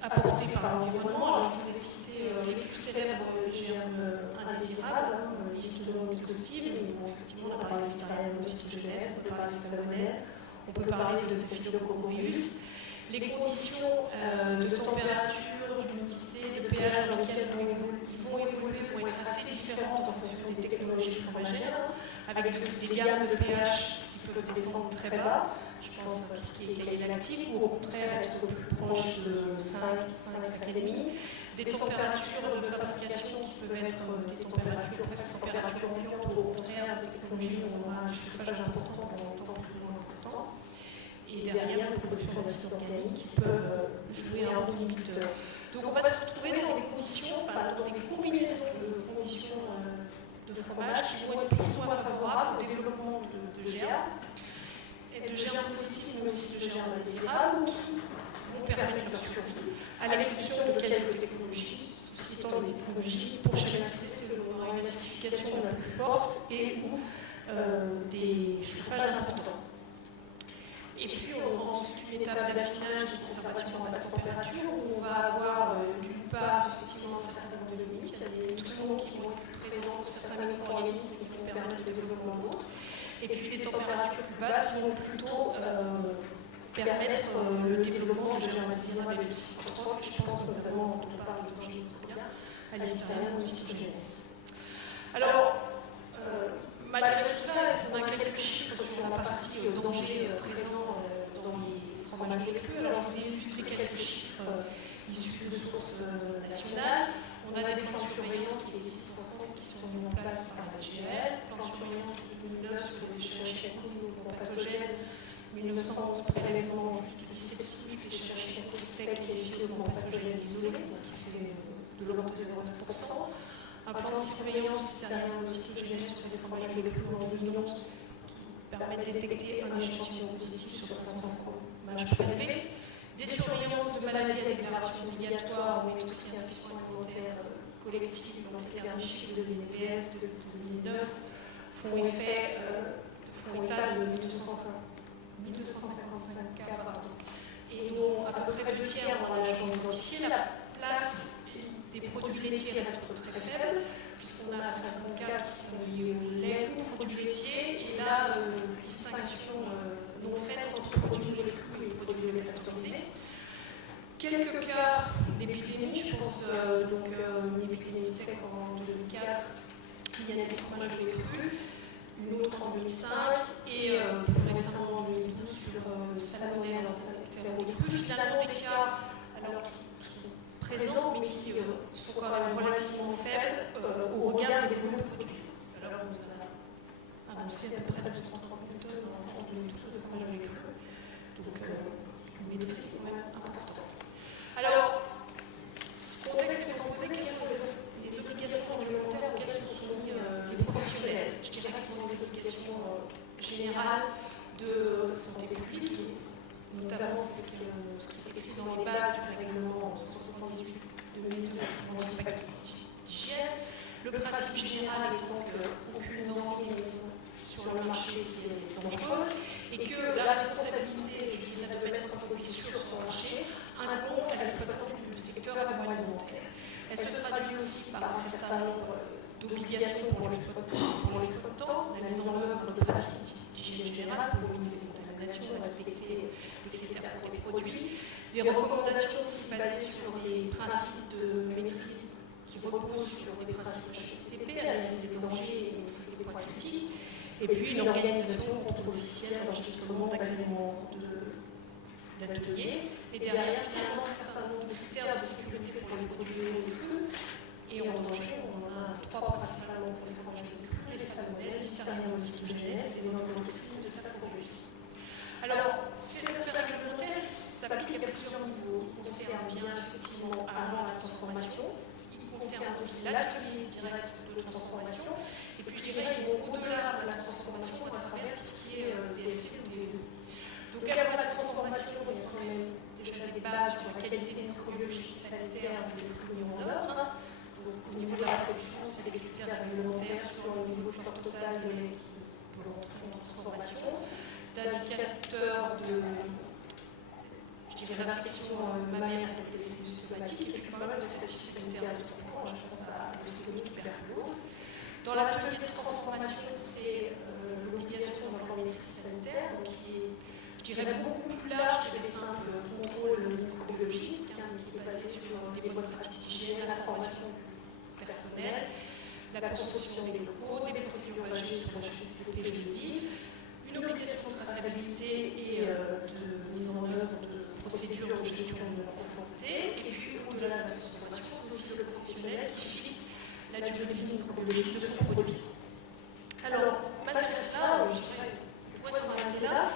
apportés par l'environnement. Alors je vous ai cité les plus célèbres, les germes indésirables, liste non exhaustive, mais bon, effectivement on a par parler de Listeria on peut parler de Salmonelle, on peut parler de Staphylococcus aureus. Les conditions de température, d'humidité, de pH dans lesquelles ils vont évoluer vont être assez différentes en fonction des technologies fromagères, avec des gammes de pH qui peuvent descendre très bas, je pense à tout ce qui est caillé-lactique, ou au contraire être plus proche de 5, 5,5, des températures de fabrication qui peuvent être des températures presque température ambiante, ou au contraire des technologies où on a un chauffage important pendant longtemps, plus ou moins important. Et derrière, les productions d'acides organiques qui peuvent jouer un rôle limiteur. Donc on va se retrouver dans des conditions, dans des combinaisons de conditions de fromage qui vont être plus ou moins favorables au développement de germes, et de germes positifs, mais aussi de germes indésirables, qui vont permettre leur survie, à l'exception de quelques technologies, citant les technologies, pour chaque activité, on aura une acidification la plus forte et ou des chauffages importants. Et puis on aura ensuite une étape d'affinage de conservation à basse température où on va avoir d'une part effectivement un certain nombre de limites, il y a des nutriments qui vont être présents pour certains micro-organismes qui vont permettre le développement d'autres, et puis des températures plus basses qui vont plutôt permettre le développement de germes indésirables et de psychotrophes, je pense notamment quand on parle de danger microbien, à l'histérienne ou cytogenèse. Alors, malgré tout ça, on a quelques chiffres sur la partie danger présent dans les fromages lait cru. Alors, je vous ai illustré quelques chiffres issus de sources nationales. On a des plans de surveillance qui existent en France qui sont mis en place par la DGL. Plan de surveillance de 2009 sur les Escherichia coli non pathogènes, 1911 prélèvement juste 17 souches d'Escherichia coli sec et non pathogènes isolés, donc qui fait de l'ordre de 0,9%. Un plan de surveillance cystérien aussi cytogenèse sur les fromages de lait cru en 2011 qui permet de détecter un échantillon positif sur 500 fromages prélevés. Des surveillances de maladies à déclaration obligatoire, mais aussi infection alimentaire collective dans les termes chiffres de l'INPS de 2009 font état de 1255 cas, et dont à peu près 2 tiers dans la région identifiée. La place des produits laitiers reste très faible, puisqu'on a 50 cas qui sont liés au lait ou aux produits laitiers, et là, distinction non faite entre produits lait cru et produits lait pasteurisés. Quelques cas d'épidémie, je pense donc une épidémie sec en 2004, il y a des fromages lait cru, une autre en 2005, et plus récemment en 2012 sur salmonelle en Salicter. Finalement, des cas alors, qui sont présents, mais qui sont quand même relativement faibles au regard des volumes produits. Alors, on nous a annoncé à peu près 230 000 tonnes en 2012 de fromage lait cru. Donc, une maîtrise quand même importante. Alors, ce contexte est posé, quelles sont les obligations réglementaires auxquelles sont soumis les professionnels? Je dirais que ce sont des obligations générales de santé publique, notamment ce qui est écrit dans les bases du règlement 178/2002 d'hygiène. Le principe général étant qu'aucune denrée n'est mise sur le marché si elle est dangereuse, et que la responsabilité, je dirais, de mettre un produit sur son marché incombe à l'exploitant du secteur agroalimentaire. Elle se traduit aussi par un certain nombre d'obligations pour l'exploitant, la mise en œuvre de pratiques d'hygiène générale pour limiter les contaminations et respecter les critères pour les produits, des recommandations aussi basées sur les principes de maîtrise qui reposent sur des principes HACCP, analyse des dangers et maîtrise des points critiques, et puis une organisation contrôle officiel d'enregistrement d'agrément d'atelier, et derrière finalement un certain nombre de critères de sécurité pour les produits crus, et en danger on a 3 principalement pour les fromages crus, les salmonelles, l'histérienne cytogenèse et les endotoxines de Staphylococcus. Alors, ces aspects réglementaires s'appliquent à plusieurs niveaux. Ils concernent bien effectivement avant la transformation, ils concernent aussi l'atelier direct de transformation, et puis je dirais ils vont au-delà de la transformation à travers tout ce qui est DSC ou DVE. Donc avant la transformation, il y a quand même déjà des bases sur la qualité microbiologique sanitaire des produits mis en œuvre. Donc au niveau de la production, c'est des critères réglementaires sur le niveau de flore totale de lait qui peut entrer en transformation, d'indicateurs de, je dirais, d'infection mammaire avec les cellules stomatiques, et puis quand même de statistiques sanitaires de traitement, je pense à leucémie, tuberculose. Dans l'atelier de transformation, c'est le dirais, beaucoup plus large que des simples contrôles microbiologiques, qui est basé sur des bonnes pratiques d'hygiène, la formation personnelle, la construction des locaux, des procédures basées sur la HACCP, je le dis, une obligation de traçabilité et de mise en œuvre de procédures de gestion de la conformité, et puis au-delà de la transformation, c'est aussi le professionnel qui fixe la durée de vie microbiologique de son produit. Alors, malgré cela, je dirais, on pourrait s'arrêter là,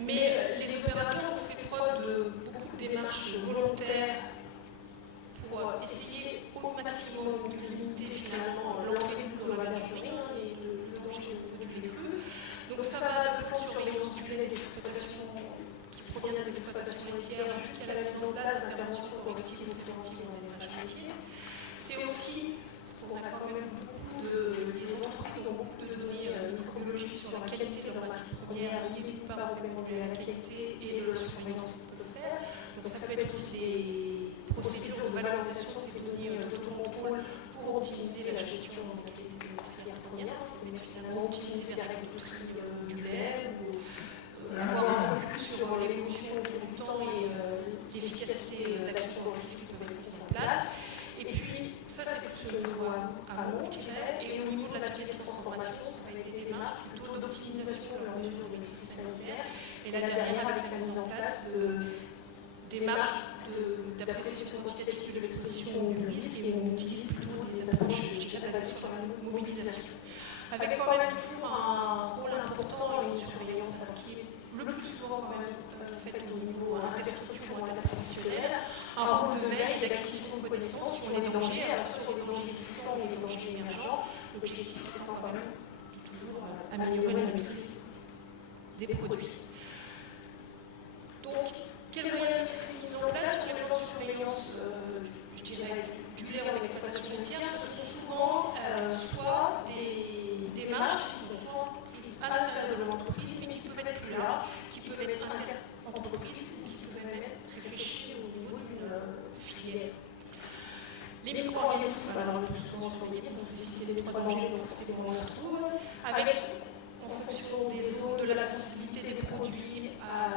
mais les opérateurs ont fait preuve de beaucoup de démarches volontaires pour essayer au maximum de limiter finalement l'entrée du flou dans la bergerie et le danger au niveau du lait cru. Donc ça va de plan de surveillance du lait des exploitations qui proviennent des exploitations laitières jusqu'à la mise en place d'interventions correctives ou préventives dans les ménages laitiers. C'est aussi, parce qu'on a quand même les entreprises ont beaucoup de données microbiologiques sur la qualité de leur matière première, liées par au de la qualité et de la surveillance qu'on peut faire. Donc ça peut être aussi des procédures de valorisation de ces données d'autocontrôle pour optimiser la gestion de la qualité des matières premières, c'est finalement optimiser les règles de tri du lait, ou voir un peu plus sur l'évolution du temps et l'efficacité d'actions correctives qui peuvent être mises en place. Et puis, ça c'est plus au niveau amont, je dirais, et au niveau de l'atelier de transformation, ça a été des démarches plutôt d'optimisation de leurs mesures de maîtrise sanitaire, et là derrière avec la mise en place de démarches d'appréciation quantitative de l'exposition du risque, et on utilise plutôt des approches, je dirais, basées sur la mobilisation. Avec quand même toujours un rôle important et une surveillance qui est le plus souvent quand même faite au niveau interstructure ou interprofessionnel, un rôle de veille et d'acquisition de connaissances sur les dangers, alors sur les dangers existants et les dangers émergents, l'objectif étant quand même toujours améliorer la maîtrise des produits. Donc, quels moyens de maîtrise mis en place sur les plans de surveillance, je dirais, du lait en exploitation laitière? Ce sont souvent soit des démarches qui sont soit prises à l'intérieur de l'entreprise, mais qui peuvent être plus larges, qui peuvent être inter-entreprises, ou qui peuvent même être réfléchies au niveau d'une filière. Les micro-organismes, alors le plus souvent sur les livres, donc j'ai cité les 3 dangers, donc c'est comment on les retrouve, avec, en fonction des zones, de la sensibilité des produits à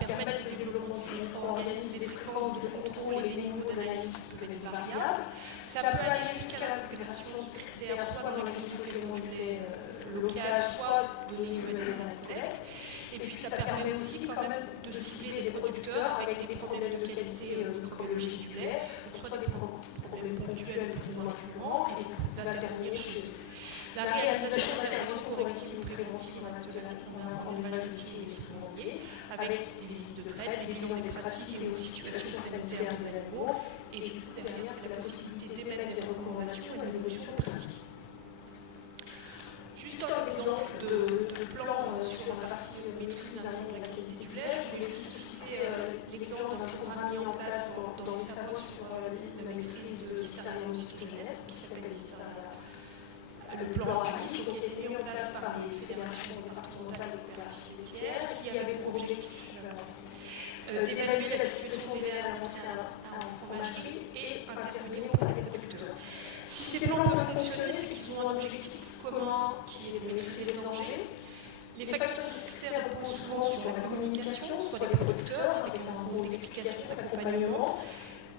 permettre le développement de ces micro-organismes, des fréquences de contrôle et des niveaux d'analyse qui peuvent être variables. Ça peut aller jusqu'à l'intégration de critères, soit dans l'agriculture du lait local, soit de niveau de la collecte. Et puis ça permet aussi quand même de cibler des producteurs avec des problèmes de qualité microbiologique du lait, soit des problèmes ponctuels plus ou moins récurrents, et d'intervenir chez eux. La réalisation d'interventions correctives ou préventives en élevage laitier est souvent liée, avec des visites de traite, des bilans des pratiques et aussi situations sanitaires des animaux, et du coup derrière c'est la possibilité d'émettre des recommandations et d'évolution pratique. Juste un exemple de plan sur la partie maîtrise de la qualité du lait, je vais juste citer l'exemple d'un programme mis en place dans les Savoies sur la maîtrise de l'hystéria cytogenèse, qui s'appelle le plan ARIS, qui a été mis en place par les fédérations départementales de coopératives laitières, qui avait pour objectif d'évaluer la situation des laits alimentaires en fromagerie et intervenir auprès des producteurs. Si ces plans peuvent fonctionner, c'est qu'ils ont un objectif commun qui est de maîtriser les dangers. Les facteurs de succès reposent souvent sur la communication, soit des producteurs, avec un rôle d'explication, d'accompagnement,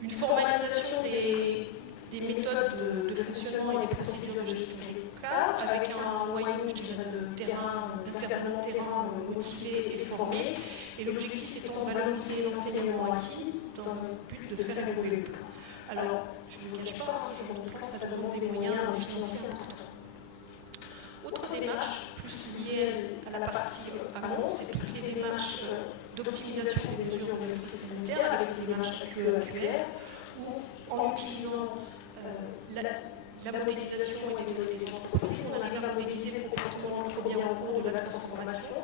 une formalisation des méthodes de fonctionnement et des procédures de gestion locale, avec un noyau, je dirais, d'intervenants terrain motivés et formés, et l'objectif étant de valoriser l'enseignement acquis dans un but de faire évoluer le plan. Alors, je ne vous cache pas, ce genre de plan, ça demande des moyens financiers importants. Autre démarche, plus liée à la partie amont, c'est toutes les démarches d'optimisation des mesures de maîtrise sanitaire avec des démarches AQE-AQR, où en utilisant la modélisation et les données des entreprises, on arrive à modéliser les comportements microbiens en cours de la transformation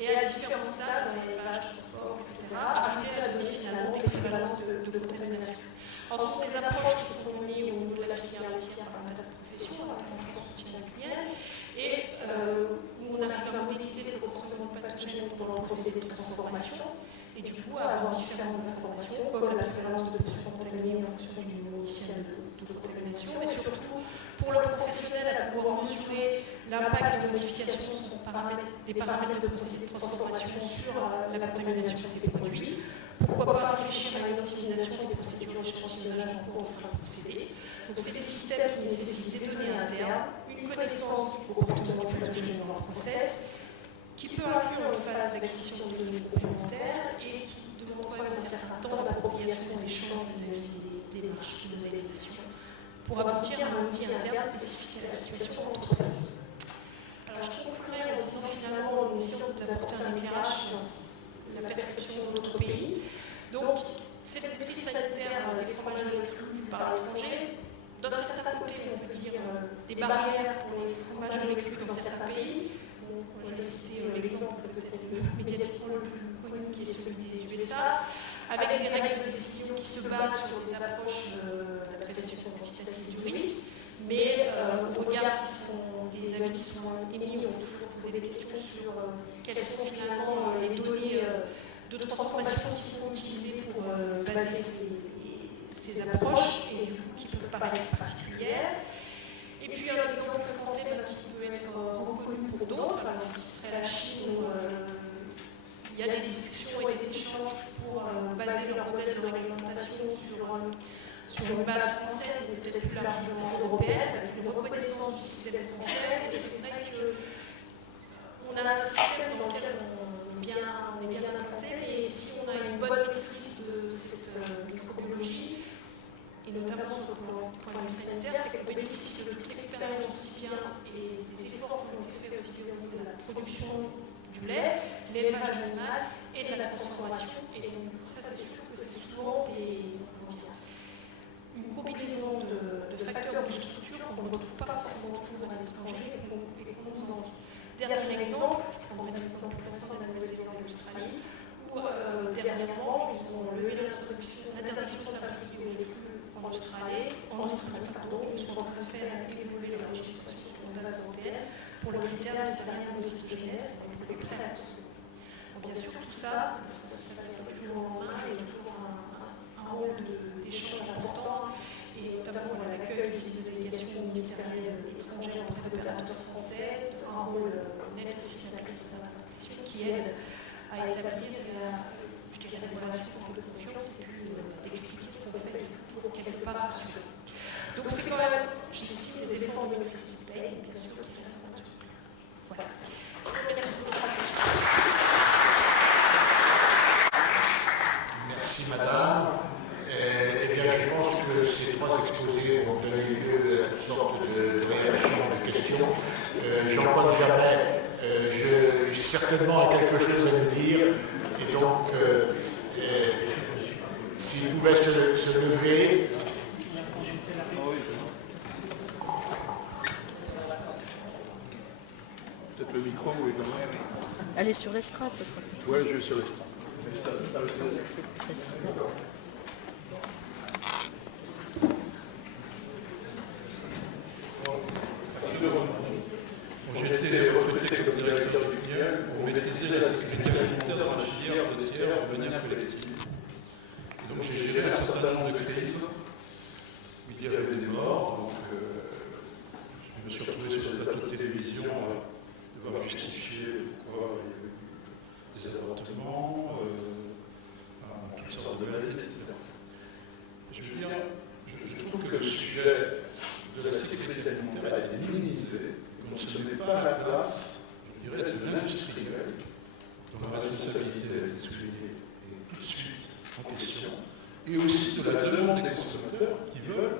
et à différents stades, dans les pages, transport, etc., arriver à donner finalement l'équivalence de contamination. Alors, ce sont des approches qui sont menées au niveau de la filière laitière par l'interprofession, avec un soutien client, et où on arrive à modéliser les comportements pathogènes pendant le procédé de transformation, et du coup à avoir différentes informations, comme la prévalence de pollution contaminée en fonction du niveau initial de contamination, mais surtout pour le professionnel à pouvoir mesurer l'impact de modification sont des paramètres de procédé de transformation sur la contamination de ces produits. Pourquoi pas réfléchir à une optimisation des procédures d'échantillonnage en cours de procédé. Donc c'est des systèmes qui nécessitent des données internes, une connaissance du comportement du pathogène dans leur process, qui peut inclure une phase d'acquisition de données complémentaires et qui demande quand même un certain temps d'appropriation et d'échange vis-à-vis des démarches de modélisation pour aboutir à un outil interne spécifique à la situation d'entreprise. Alors je conclurai en disant finalement une mission d'apporter un éclairage sur la perception d'autres pays. Donc, cette crise sanitaire des fromages crus par l'étranger, d'un certain côté, on peut dire des barrières pour les fromages crus dans certains pays. Donc, je vais citer l'exemple peut-être médiatiquement le plus connu qui est celui des USA, avec des règles de décision qui se basent sur des approches d'appréciation quantitative du risque, mais au regard qui sont des avis qui sont émis, on peut toujours poser des questions sur quelles sont finalement les données de transformation qui sont utilisées pour baser ces approches et du coup qui peuvent paraître particulières. Et puis un exemple français qui peut être reconnu pour d'autres, alors je citerai la Chine où il y a des discussions et des échanges pour baser leur modèle de réglementation sur une base française et peut-être plus largement européenne, avec une reconnaissance du système français. Et c'est vrai qu'on a un système dans lequel on est bien implanté, mais si on a une bonne maîtrise de cette microbiologie, et notamment sur le point de vue sanitaire, c'est qu'on bénéficie de toute l'expérience aussi bien et des efforts qui ont été faits aussi au niveau de la production du lait, de l'élevage animal et de la transformation. Et donc ça, c'est sûr que c'est souvent une combinaison de facteurs de structure qu'on ne retrouve pas forcément toujours à l'étranger et qu'on nous en dit. Dernier exemple, je prendrai l'exemple récent de la Nouvelle-Zélande et l'Australie, où dernièrement, ils ont levé l'interdiction de fabriquer des crues en Australie, ils sont en train de faire évoluer leur législation sur une base européenne pour le critère des salariés oxygénèse, donc pour les prêts à consommer. Bien sûr, tout ça va être toujours en main, il y a toujours un rôle d'échange important, et notamment l'accueil des délégations ministérielles étrangères auprès d'opérateurs français, un rôle net aussi dans la question qui aide à établir je dirais, des relations de confiance et puis d'expliquer ce qu'on fait pour quelque part rassurer. Donc c'est quand même, j'estime, des efforts de maîtrise qui payent, bien sûr, qui restent en tout. Voilà. Merci beaucoup. Merci Madame. Eh bien, je pense que ces trois exposés ont donné lieu à toutes sortes de réactions, de questions. Jean-Paul Jamet, certainement a quelque chose à nous dire, et donc, s'il pouvait se lever. Peut-être le micro, oui. Allez sur l'estrade, ce sera plus. Oui, je vais sur l'estrade. C'est plus facile. J'ai été recruté comme directeur du CNIEL pour maîtriser la sécurité alimentaire dans la filière de laitière de manière collective. Donc j'ai géré un certain nombre de crises où il y avait des morts. Donc je me suis retrouvé sur des plateaux de télévision devoir justifier pourquoi il y avait eu des avortements, toutes sortes de maladies, etc. Je veux dire, je trouve que le sujet de la sécurité alimentaire a été minimisé. Donc ce n'est pas à la place, je dirais, de l'industriel, dont la responsabilité a été soulignée tout de suite en question, et aussi de la demande des consommateurs qui veulent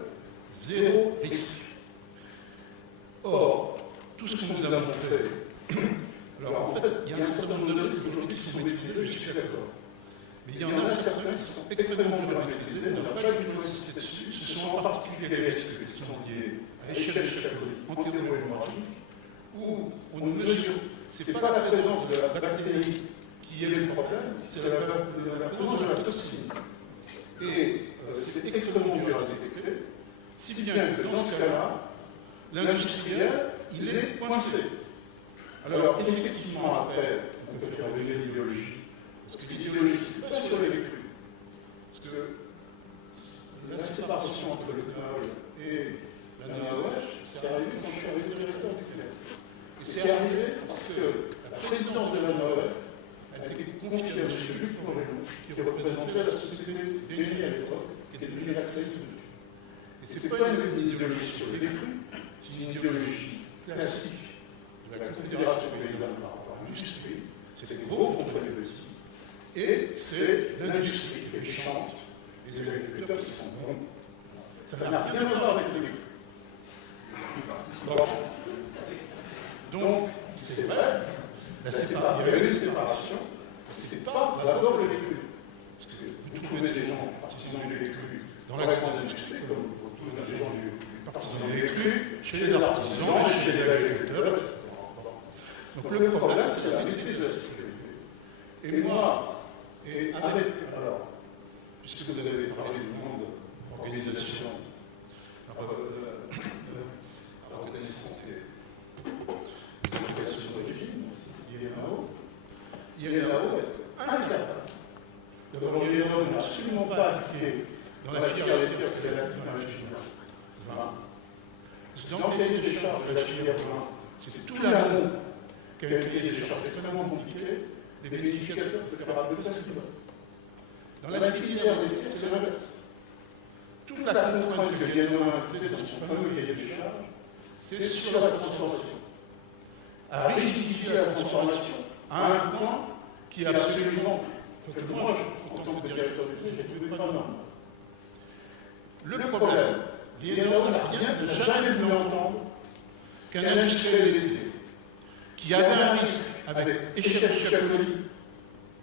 zéro risque. Or, tout ce qu'on vous a montré, alors en fait, il y a un certain nombre de risques aujourd'hui qui sont maîtrisés, je suis d'accord. Mais il y en a certains qui sont extrêmement bien maîtrisés, on n'a pas eu de insister dessus, ce sont en particulier les risques qui sont liés à l'échelle de chaque entérohémorragique, où on ne mesure, ce n'est pas la présence de la bactérie qui est le problème, c'est la présence de la toxine. Et c'est extrêmement dur à détecter, si bien que dans ce cas-là, l'industriel, il est coincé. Alors effectivement, après, on peut faire venir l'idéologie. Parce que l'idéologie, ce n'est pas sur les véhicules. Parce que la séparation entre le CNOL et la NAOH, c'est arrivé quand je suis arrivé directeur du CNEL. Et c'est arrivé parce que la présidence de la NOR a été confiée à M. Luc Morello, qui représentait la société Béni à l'époque, qui était devenue la CREI. Et ce n'est pas une idéologie sur les crues, c'est une idéologie classique de la Confédération paysanne par rapport à l'industrie, c'est les gros contre les petits, et c'est l'industrie qui chante les agriculteurs qui sont bons. Ça n'a rien à voir avec les crues. Donc, c'est vrai, il y a eu une séparation, mais ce n'est pas d'abord le vécu. Parce que vous trouvez des gens partisans du vécu dans la grande industrie, comme vous trouvez des gens partisans du vécu chez les artisans, chez les agriculteurs, etc. Donc le problème, c'est la maîtrise de la sécurité. Et moi, alors, puisque vous avez parlé du monde organisation, la reconnaissance d'origine, INAO est incapable. D'abord, l'INAO n'a absolument pas appliqué dans la filière laitière, c'est la filière dans le cahier des charges de la filière vin, c'est tout l'amont qui a un cahier des charges extrêmement compliqué, les vérificateurs peuvent faire à peu près ce qu'ils veulent. Dans la filière laitière, c'est l'inverse. Toute la contrainte que l'INAO a imposée dans son fameux cahier des charges, c'est sur la transformation. À rigidifier la transformation à un point qui est absolument, que moi, en tant que directeur du pays, je ne trouvais pas normal. Le problème, l'INAO n'a jamais voulu entendre qu'un industriel laitier qui avait un risque avec Escherichia coli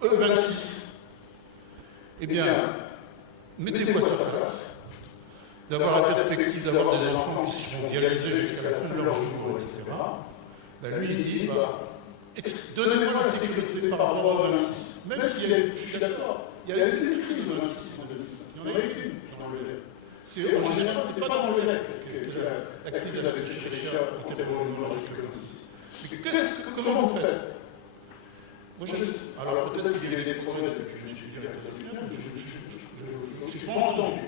E26, eh bien, mettez-vous à sa place, d'avoir la perspective d'avoir des enfants qui seront dialysés jusqu'à la fin de leur jour, etc. Ben, lui, il dit, donnez-moi la sécurité par rapport à 26. Même si je suis d'accord, il y a eu une crise de 26 en 2005. Il n'y en a eu qu'une dans le lait. En général, ce n'est pas dans le lait que la crise avec Escherichia entéroimmunologique le 26. Mais comment vous faites? Alors peut-être qu'il y avait des problèmes depuis que je suis directeur du bien, je ne suis pas entendu.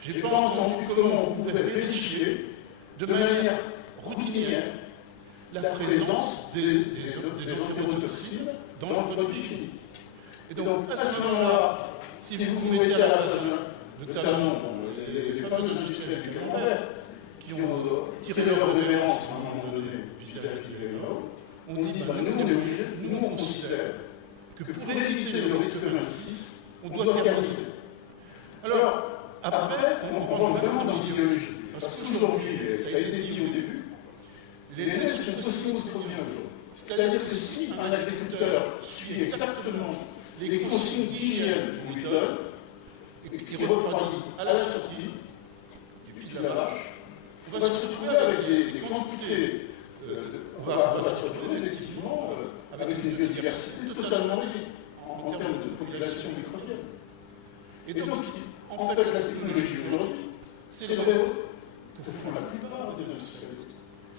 Je n'ai pas entendu comment on pouvait vérifier de manière routinière la présence des entérotoxines dans le produit fini. Et donc, à ce moment-là, si vous vous mettez à la place, notamment les fameux industriels du camembert, qui ont tiré leur révérence à un moment donné vis-à-vis de l'ENO, on dit, nous, on est obligé, nous, on considère que pour éviter le risque 26, on doit carniser. Alors, après, on rentre vraiment dans l'idéologie. Parce qu'aujourd'hui, ça a été dit au début, les laits sont aussi microbiens aujourd'hui. C'est-à-dire que si un agriculteur suit exactement les consignes d'hygiène qu'on lui donne, et qu'il refroidit à la sortie du pied de la vache, on va se retrouver avec des quantités, on va se retrouver effectivement avec une biodiversité totalement réduite en termes de population microbienne. Et donc, en fait, la technologie aujourd'hui, c'est vrai que font la plupart des industriels.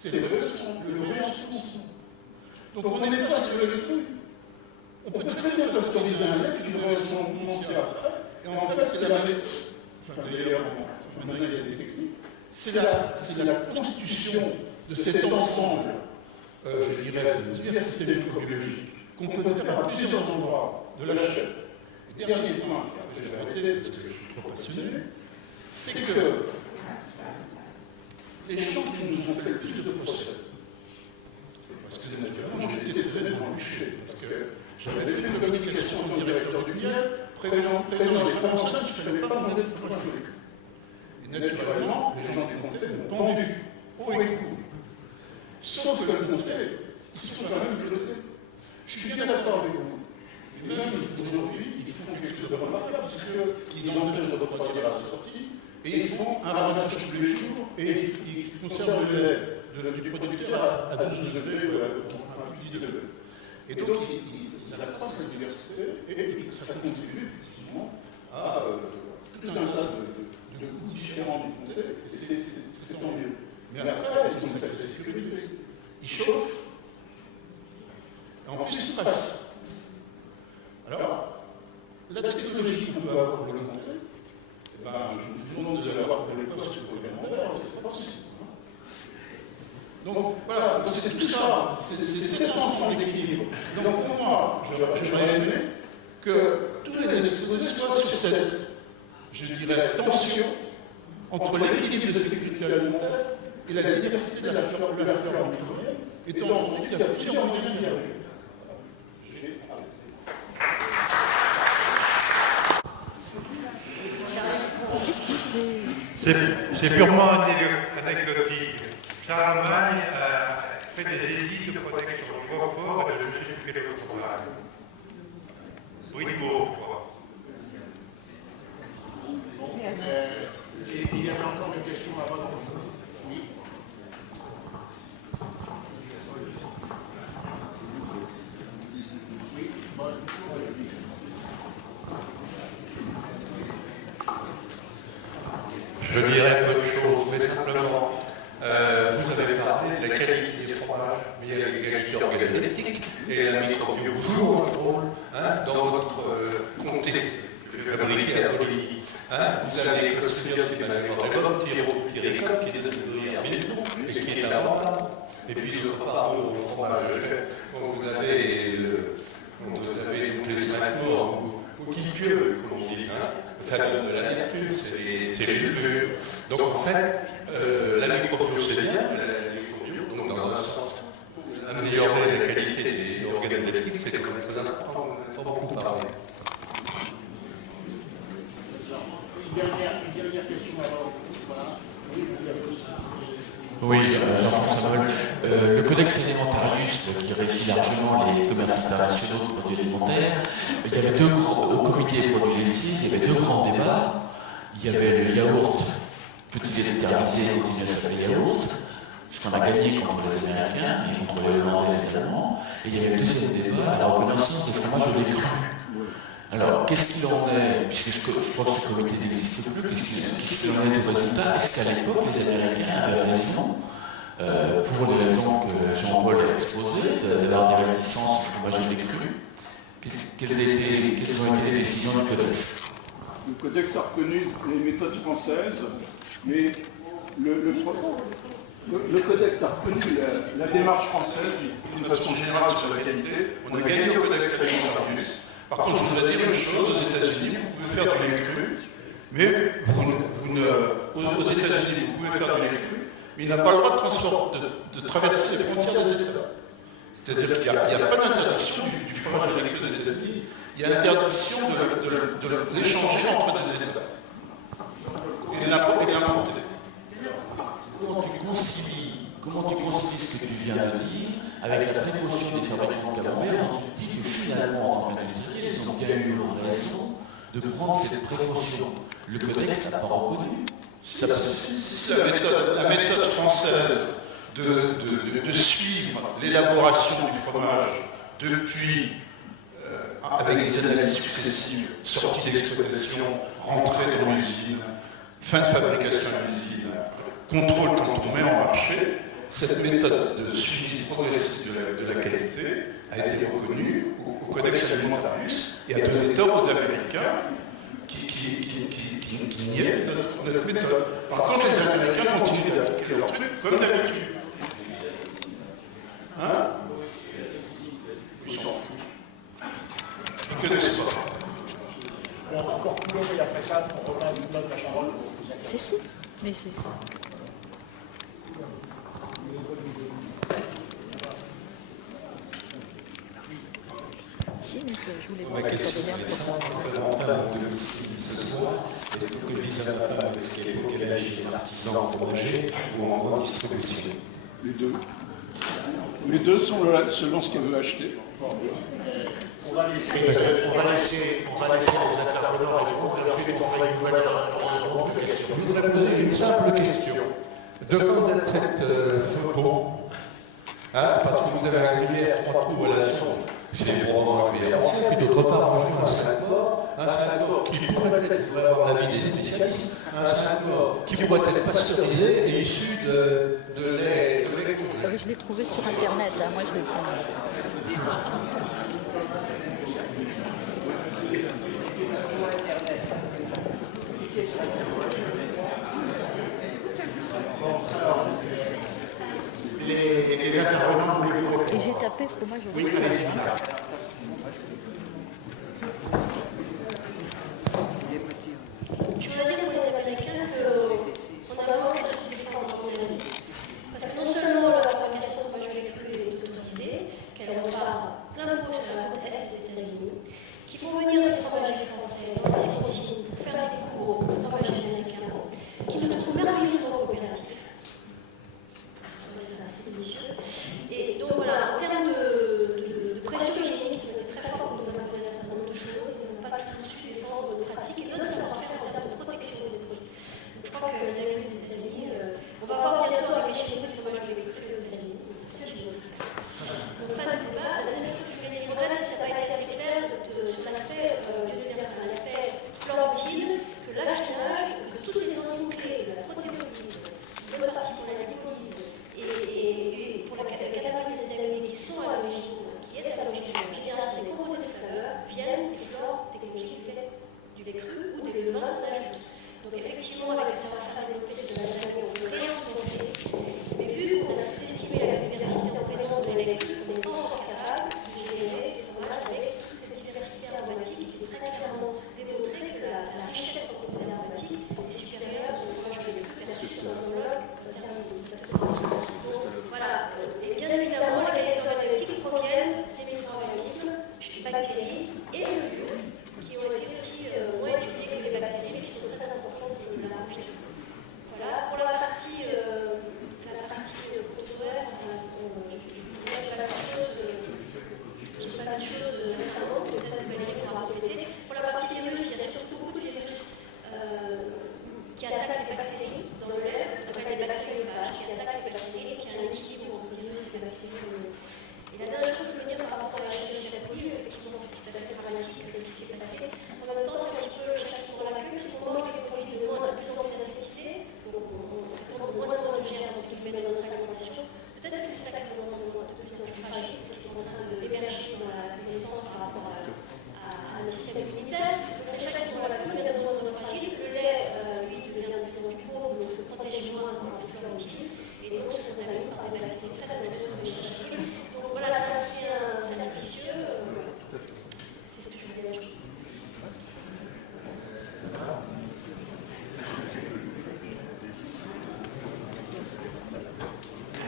C'est vrai que le lait en surconsomme. Donc on n'est pas sur le lait cru. On peut très bien pasteuriser un lait qui devrait être commencer après. Et en fait, c'est la d'ailleurs, maintenant il y a des techniques. C'est la constitution de cet ensemble, je dirais, de diversité microbiologique qu'on peut faire à plusieurs endroits de la chaîne. Dernier point, que je vais arrêter parce que je suis trop passionné, c'est que les gens qui nous ont fait le plus de procès, parce que naturellement, j'ai été traîné dans le bûcher, parce que j'avais fait une communication en tant que directeur du miel, prévenant les femmes enceintes qui ne savaient pas demander de proche de l'écu. Et naturellement, les gens du comté m'ont pendu haut et court. Sauf que le comté, ils sont quand même pilotés. Je suis bien d'accord avec vous. Et même aujourd'hui, ils font quelque chose de remarquable, puisqu'ils empêchent de refroidir à la sortie, et ils font un ramassage tous les jours, et ils conservent le lait du producteur à 12 degrés, à 10 degrés. Et donc, ils accroissent la diversité, et ça contribue effectivement à tout un tas de goûts différents du comté, et c'est tant mieux. Mais après, ils ont cette sécurité. Ils chauffent, et en plus, ils passent. Alors, la technologie qu'on peut avoir pour le comté, je vous demande de l'avoir pour les postes pour les camemberts, c'est pas possible. Donc voilà, c'est tout ça, c'est cet ensemble d'équilibre. Donc pour moi, j'aurais aimé que tous les exposés soient sur cette, je dirais, tension entre l'équilibre de sécurité alimentaire et la diversité de la flore microbienne, étant entendu qu'il y a plusieurs moyens d'y arriver. Qu'est-ce qu'il fait? C'est purement anecdotique. Charlemagne a fait des édits de protection du confort et je me suis fait le travail. Bricourt, je crois. Il y avait encore une question avant. Oui. Je dirais peu de choses, mais simplement, vous avez parlé de la qualité des fromages, mais il y a la qualité organoleptique et la microbiome joue un rôle dans votre comté que je vais fabriquer à Poligny. Vous avez les Clostridium qui m'avaient Pyrrhicope qui est de devenir milton et qui est inventable. Et puis d'autre part, au fromage de chef, vous avez les immatures ou qui pieux, comme on dit. Ça donne de l'amertume, c'est l'ulfure. Donc en fait, la microbiome c'est bien, donc dans un sens, améliorer la qualité des organoleptiques, c'est quand même très important, il faut beaucoup parler. Une dernière question avant. Oui, Jean-François Moll. Le Codex Alimentarius, qui régit largement les commerces internationaux de produits alimentaires, il y avait au comité des produits laitiers, il y avait deux grands débats. Il y avait le yaourt, petit lait thermisé, continue à s'appeler yaourt, ce qu'on a gagné contre les Américains et contre les Hollandais et les Allemands. Et il y avait le deuxième débat à la reconnaissance des fromages au lait cru. Alors, qu'est-ce qu'il en est, puisque je crois que ce comité n'existe plus, qu'est-ce qu'il en est du résultat? Est-ce qu'à l'époque, les Américains avaient raison, pour les raisons que Jean-Paul a exposées, d'avoir des réticences au fromage au lait cru? Quelles ont été les décisions du Codex? Le Codex a reconnu les méthodes françaises, mais le Codex a reconnu la démarche française d'une façon générale sur la qualité. On a gagné au Codex Alimentarius. Par contre, je voudrais dire une chose, aux États-Unis, vous pouvez faire du lait cru, mais aux États-Unis, vous pouvez faire du lait cru, mais il n'a pas le droit de traverser les frontières des États. C'est-à-dire qu'il n'y a pas d'interdiction du fromage au lait cru des États-Unis, il y a interdiction de l'échanger entre des États. Et de l'importer. Comment tu concilies ce que tu viens de dire avec la précaution des fabricants camemberts dont tu dis que finalement, en tant qu'industriel, ils ont bien eu raison de prendre cette précaution? Le Codex n'a pas reconnu. Si la méthode française de suivre l'élaboration du fromage depuis, avec des analyses successives, sortie d'exploitation, rentrée dans l'usine, fin de fabrication à l'usine, contrôle quand on met en marché, cette méthode de suivi progressif de la qualité a été reconnue au Codex Alimentarius et a donné tort aux Américains qui niaient notre méthode. Par contre, les Américains continuent d'appliquer leur truc comme d'habitude. Hein? Ils s'en foutent. Ils ne connaissent pas. Bon, encore plus long, et après ça, on revient à donne la parole. Si. Mais c'est ça. Si, mais je voulais voir Ma question est simple, je vais rentrer à mon domicile ce soir, et il faut que je dise à ma femme est-ce qu'il faut qu'elle agisse en artisan fromager ou en grande distribution? Les deux. Les deux sont selon ce qu'elle veut acheter. On va laisser les intervenants répondre et ensuite on fera une nouvelle question. Je voudrais poser une simple question. De quand date cette photo? Parce que vous avez un lumière 3 coups à la sonde. C'est probablement un lumière ancien. Puis d'autre part, moi je vois un Saint-Corps qui pourrait être, je voudrais avoir l'avis des spécialistes, un Saint-Corps qui pourrait être pasteurisé et issu de lait congelé. Je l'ai trouvé sur Internet, là. Moi je l'ai pas. Les Cécile. Je voudrais dire pour les Américains qu'on a vraiment quelque chose à défendre dans mon avis. Parce que non seulement leur fabrication de pages électriques est autorisée, qu'elle repart plein pot sur la côte est des États-Unis, qu'ils font venir des fromagers français dans des consignes pour faire des cours de fromagers américains, qui me trouvent merveilleusement coopératifs. C'est assez délicieux. Et donc voilà, en termes de pression hygiénique, ils ont été très forts pour nous imposer un certain nombre de choses. Ils n'ont pas toujours su défendre nos pratiques et notre savoir-faire en termes de protection des produits. Donc je crois que les amis des États-Unis, on va voir bientôt arriver chez nous des fromages de fait aux États-Unis. C'est ça que je veux dire. Donc pas de débat. La deuxième chose que je voulais dire, je regrette si ça n'a pas été assez clair de l'aspect florentine, que l'affinage, que toutes les enzymes clés de la protéolyse, de notre partie pour la lipolyse et pour la catalyse des amines qui sont à l'origine, qui est à l'origine de la génération des composés de fleurs, viennent des flores technologiques du lait cru ou des levains d'ajout. Donc effectivement, avec le savoir-faire développé de la famille, on peut réensemencer. Mais vu qu'on a sous-estimé la diversité en présence de lait cru, on n'est pas encore capable de générer des fromages avec toute cette diversité aromatique qui est très clairement démontré que la richesse en composés aromatiques est supérieure au fromage de lait cru versus son homologue en termes de. Donc voilà. Et bien évidemment, les qualités organoleptiques proviennent des micro-organismes, des bactéries et le bio, qui ont été aussi moins étudiés que les bactéries, qui sont très importantes pour la longévité. Voilà, pour la partie contouraire, j'ai pas de choses récemment, peut-être que Valérie pourra compléter. Pour la partie virus, il y a surtout beaucoup de virus qui attaquent les bactéries dans le lait, donc les bactériophages, qui attaquent les bactéries et qui a un équilibre entre les virus et les bactéries. Et la dernière chose que je veux dire par rapport à la chirurgie chapelure, effectivement, c'est tout à fait dramatique ce qui s'est passé. En même temps, c'est un petit peu le chat qui se mord la queue, parce qu'on mange des produits de moins de plus en plus aseptisés, donc on fait de moins en moins de germes qui met dans notre alimentation. Peut-être que c'est ça qui nous rend de plus en plus fragile, parce qu'on est en train d'émerger dans la naissance par rapport à un système immunitaire. Donc c'est chaque qui se mord la queue, devient de moins en moins fragile. Le lait, lui, devient de plus en plus pauvre, donc se protège moins par les florentines, et donc se contamine par des bactéries très dangereuses pour les fragiles. Donc voilà, ça c'est un cercle vicieux. C'est ce que je voulais dire.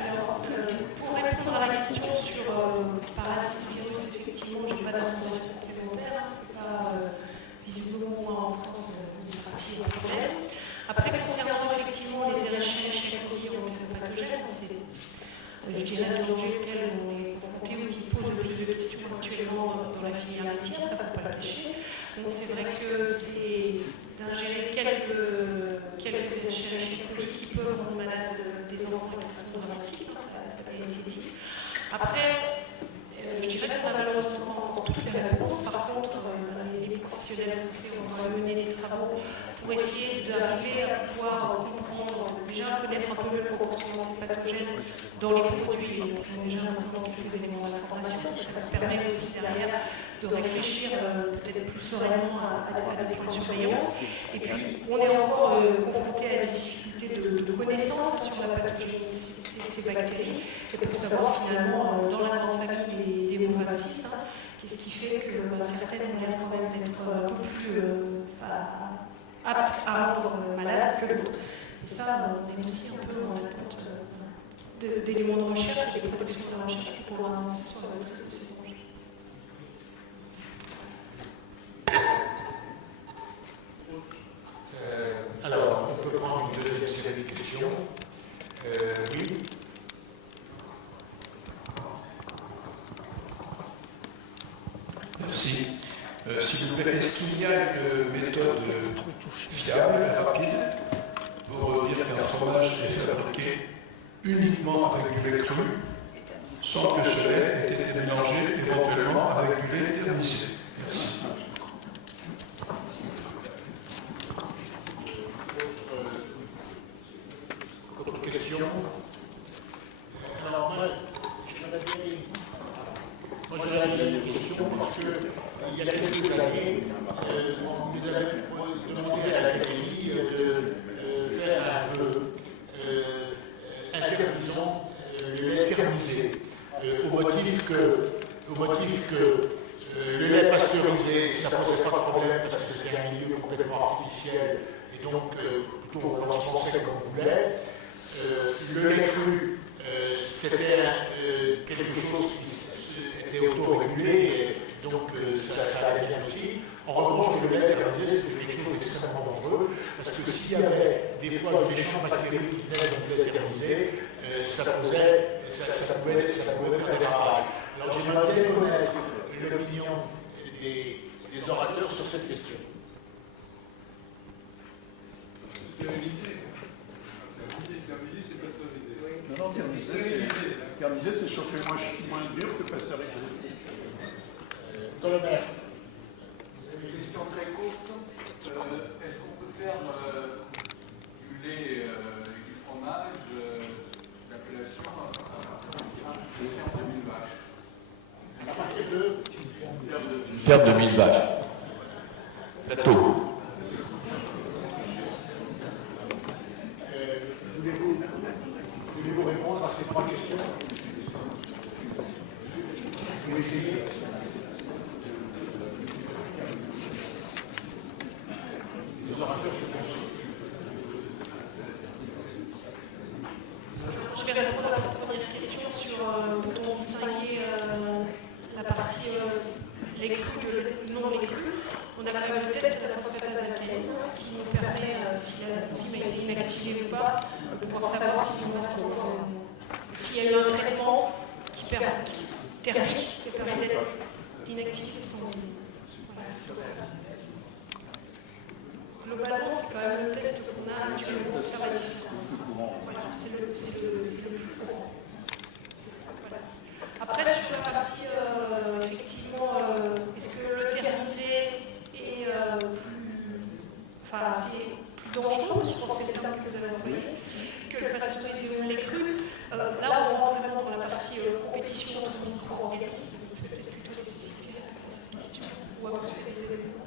Alors, pour répondre à la question sur parasites, virus, effectivement, je n'ai pas d'informations complémentaires. Ce n'est pas visiblement en France une pratique un problème. Après, concernant effectivement les érechins chilacolis en pathogènes, c'est, je dirais, un danger auquel on est confronté ou qui pose le plus de questions actuellement dans la filière laitière, ça ne faut pas le cacher. Donc c'est vrai que c'est d'ingérer quelques érechins chilacolis qui peuvent rendre malade des enfants de façon dramatique, ça a été dit. Après, je dirais qu'on a malheureusement pas encore toutes les réponses. Par contre, les professionnels ont mené des travaux pour essayer d'arriver à pouvoir comprendre, déjà connaître un peu mieux le comportement de ces pathogènes dans les produits. Donc, ils ont déjà maintenant tous les éléments d'information. Ça permet aussi derrière de réfléchir peut-être plus sereinement à des plans de surveillance. Et puis, on est encore confronté à des difficultés de connaissance sur la pathogénicité de ces bactéries. Et pour savoir finalement, dans la grande famille des maux-26, qu'est-ce qui fait que certaines ont l'air quand même d'être un peu plus aptes à rendre malades que d'autres. Et ça, on est aussi un peu en attente d'éléments de recherche et des productions de recherche pour pouvoir avancer sur la maîtrise de ces dangers. Alors, on peut prendre une deuxième série de questions. Oui. Merci. S'il vous plaît, est-ce qu'il y a une méthode fiable, rapide, pour dire qu'un fromage est fabriqué uniquement avec du lait cru, sans que ce lait ait été mélangé éventuellement avec du lait thermisé? Merci. Autre question? Alors, moi, j'avais une question parce qu'il y a quelques années, on nous avait demandé à l'Académie de faire un vœu interdisant le lait thermisé, au motif motif que le lait pasteurisé, ça ne posait pas de problème parce que c'était un milieu complètement artificiel et donc plutôt on se pensait comme on voulait. Le lait cru, c'était quelque chose qui était autorégulé et donc ça allait bien aussi. En revanche, le lait thermisé, c'était quelque chose d'extrêmement dangereux parce que s'il y avait des fois de méchantes bactéries qui venaient dans le lait thermisé, ça pouvait faire des ravages. Alors j'aimerais bien connaître l'opinion des orateurs sur cette question. Non, thermisé, c'est chauffé moins dur que pasteurisé. Dans le maire. Une question très courte. Est-ce qu'on peut faire du lait et du fromage d'appellation ferme de 1000 vaches? À partir de Une ferme de 1000 vaches. Plateau. Voulez-vous répondre à ces trois questions? Vous essayez. Les orateurs se consultent. Je vais répondre à la première question sur peut on distinguer la partie les crus de non les crus. On a quand même le test de la phosphatase alcaline qui nous permet, si l'enzyme a été inactivée ou pas, de pouvoir savoir s'il y a eu un traitement thermique qui permet d'inactiver cette enzyme. Globalement, c'est quand même le test qu'on a actuellement pour faire la différence. Voilà, c'est le plus courant. Voilà. Après, sur la partie, effectivement, est-ce que le thermisé est plus dangereux, je pense que c'est le terme que vous avez employé, que le pasteurisé ou le lait cru. Là, on rentre vraiment dans la partie compétition entre micro-organismes. Peut-être plutôt les spécifiques à la question ou à poser des éléments.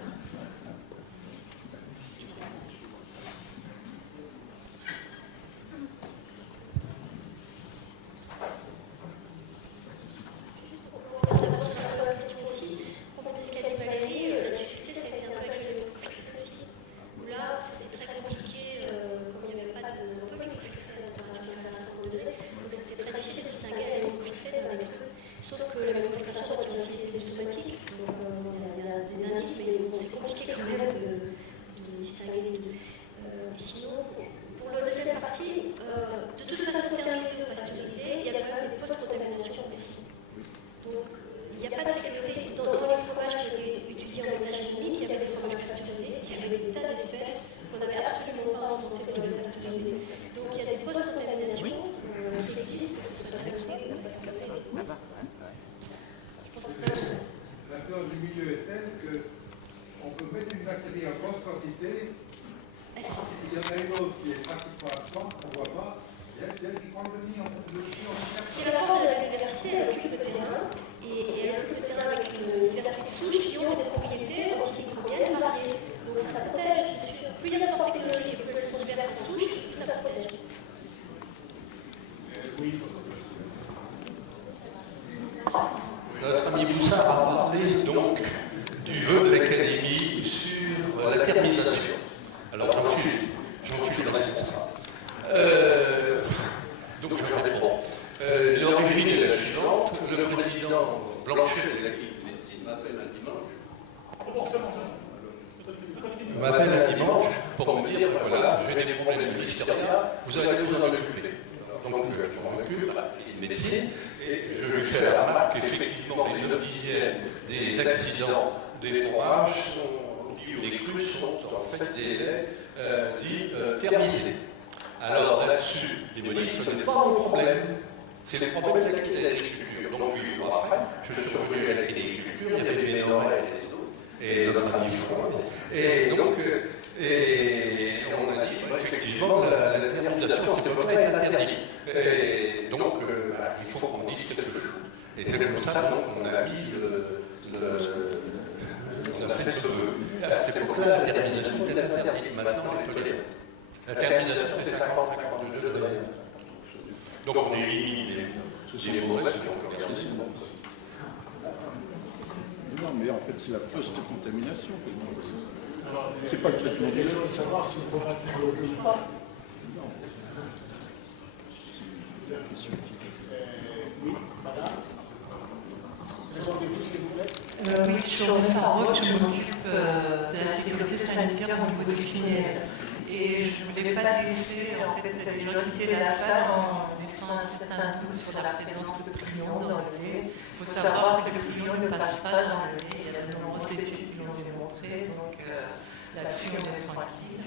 Notre ami Boussard a parlé donc du vœu de l'Académie sur la thermisation. Alors j'en suis le responsable. Donc je réponds. L'origine est la suivante. Le président Blanchet de l'activité de médecine m'appelle un dimanche pour me dire, voilà, j'ai des problèmes de listeria, vous allez vous en occuper. Donc je m'en occupe, de médecine, et je lui fais la remarque qu'effectivement les 9 dixièmes des accidents des fromages dits aux crus sont en fait des laits dits thermisés. Alors là-dessus, il me dit, ce n'est pas mon problème, c'est le problème de l'agriculture. Donc 8 jours après, je suis revenu à l'agriculture, il y avait des Ménorais et les autres, et notre ami Foucault. Et donc, on a dit, effectivement, la thermisation, c'est peut-être être interdit. Et donc, il faut qu'on dise quelque chose. Et c'est comme ça, donc, on a mis on a fait ce vœu. À cette époque-là, la thermisation était interdite. Maintenant, elle est tolérée. La thermisation, c'est 50-52 degrés. Donc, on élimine les mauvaises, et on peut regarder. Non, mais en fait, c'est la post-contamination. C'est pas le traitement. La question est de savoir s'il faut maintenir le flux ou pas. Non. C'est la question. Oui, madame. Présentez-vous, s'il vous plaît. Oui, je suis Romain Farroc, je m'occupe de la sécurité sanitaire au niveau des criminels. Et je ne voulais pas laisser en fait, les gens quitter la salle en laissant un certain doute sur la présence de prions dans le lait. Il faut savoir que le prion ne passe pas dans le lait. Il y a de nombreuses études qui l'ont démontré, donc là-dessus on est tranquille.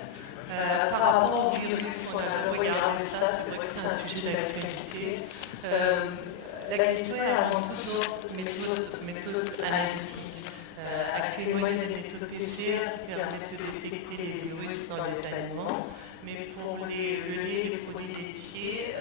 Par rapport au virus, on a regardé ça, c'est vrai que c'est un sujet d'actualité. La question est avant tout méthode analytique. Actuellement, il y a des méthodes PCR qui permettent de détecter les virus dans les aliments, mais pour le lait et les produits laitiers,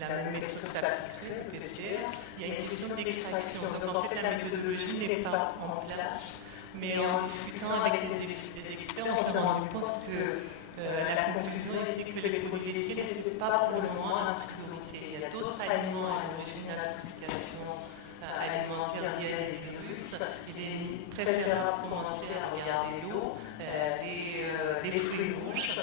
la même méthode s'applique, le PCR. Il y a une question d'extraction. Donc en fait, la méthodologie n'est pas en place, mais en discutant avec les experts, on s'est rendu compte que la conclusion était que les produits laitiers n'étaient pas pour le moment la priorité. Il y a d'autres aliments à l'origine de l'intoxication alimentaire liée à des virus. Il est préférable de commencer à regarder l'eau, les fruits rouges,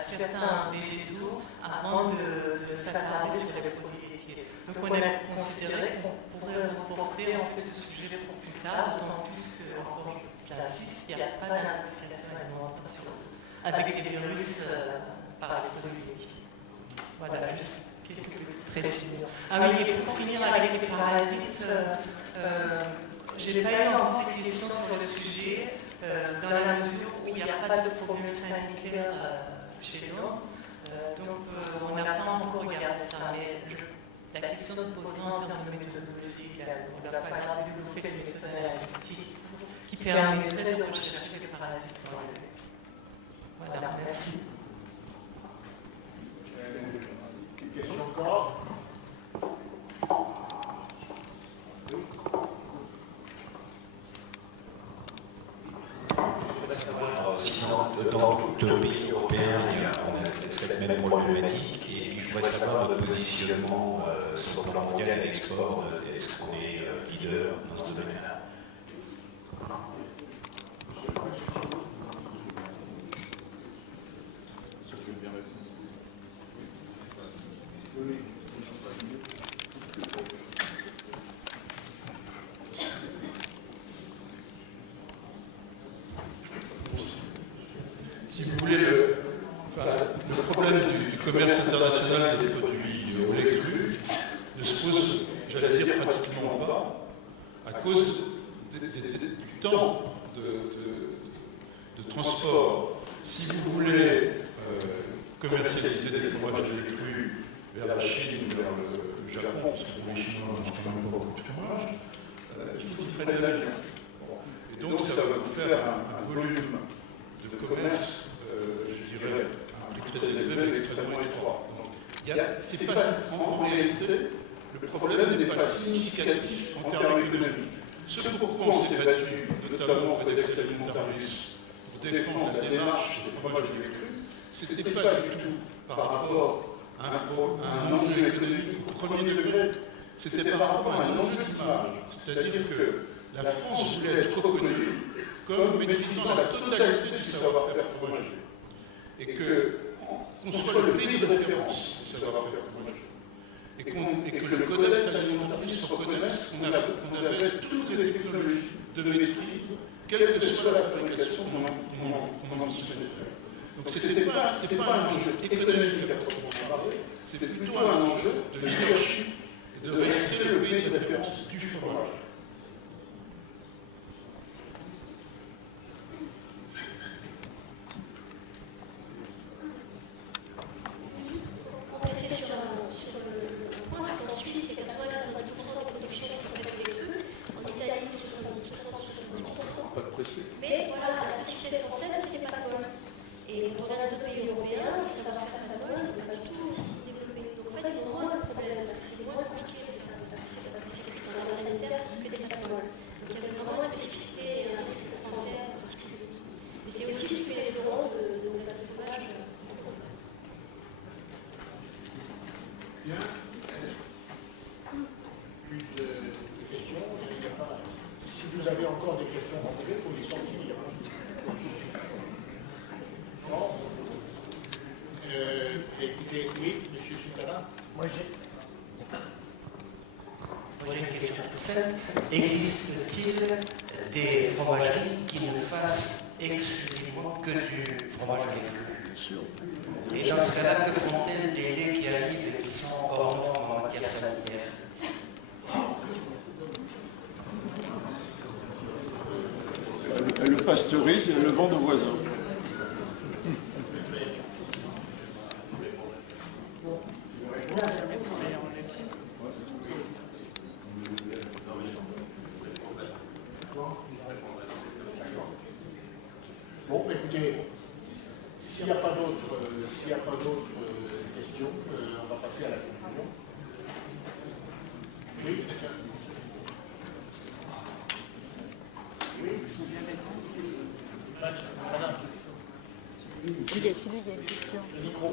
certains végétaux, avant de s'attarder sur les produits laitiers. Donc on a considéré qu'on pourrait reporter en fait ce sujet pour plus tard, d'autant plus qu'encore j'insiste, il n'y a pas d'intoxication alimentaire avec les virus par les produits laitiers. Voilà, juste quelques précisions. Ah oui, et pour finir avec les parasites, je n'ai pas eu encore des questions sur le sujet, dans la mesure où il n'y a pas de problème sanitaire chez nous. Donc on n'a pas encore regardé ça, mais la question se posera en termes de méthodologie. Il va falloir développer des méthodes analytiques qui permettraient de rechercher les parasites dans le lait. Voilà, merci. Une question encore? Si dans tout le pays européen, on a cette même problématique, et je voudrais savoir votre positionnement sur le plan mondial à l'export. Est-ce qu'on est leader dans ce domaine-là? Si vous voulez, le problème du commerce international des produits au lait cru ne se pose, j'allais dire, pratiquement pas, à cause du temps de transport. Si vous voulez commercialiser des fromages de lait cru vers la Chine ou vers le Japon, parce que les Chinois n'ont quand même pas beaucoup de fromage, il faut qu'ils prennent l'avion. Et donc ça va vous faire un volume de commerce, je dirais, un prix très élevé, extrêmement étroit. C'est pas, en réalité, le problème n'est pas significatif en termes économiques. Ce pourquoi on s'est battu, notamment au Codex Alimentarius, pour défendre la démarche des fromages de lait cru, c'était pas du tout par rapport à un enjeu économique au premier degré, c'était par rapport à un enjeu d'image. C'est-à-dire que la France voulait être reconnue comme maîtrisant la totalité du savoir-faire fromager. Et qu'on soit le pays de référence du savoir-faire fromager. Et que le Codex Alimentarius reconnaisse qu'on avait toutes les technologies de maîtrise, quelle que soit la fabrication qu'on ambitionnait de faire. Donc ce n'est pas un enjeu économique à proprement parler, c'est plutôt un enjeu de leadership et de rester le pays de référence du fromage. Mais voilà, la spécificité française, c'est pas bonne. Et quand on regarde les autres pays européens, le savoir-faire pas bonne, on n'est pas du tout aussi développé. Donc en fait, ils ont moins de problèmes, parce que c'est moins compliqué de faire dans la sanitaire que des patamols. Donc il y a vraiment une spécificité et un risque français en particulier. Et c'est aussi ce que les Florents de la fromage. Bien. Plus de questions. Si vous vous avez encore des questions rentrées, il faut les sortir. Non écoutez, oui, M. Soutala. Moi j'ai une question toute simple. Existe-t-il des fromageries qui ne fassent exclusivement que du fromage laiteux? Et dans ce cas-là, que font-elles des laits qui arrivent et qui sont hors normes en matière sanitaire? Elle le pasteurise et elle le vend aux voisins. Bon, écoutez, s'il n'y a pas d'autres questions, on va passer à la conclusion. Oui, quelqu'un. Oui, madame. Juliette, c'est lui, il y a une question. Le micro.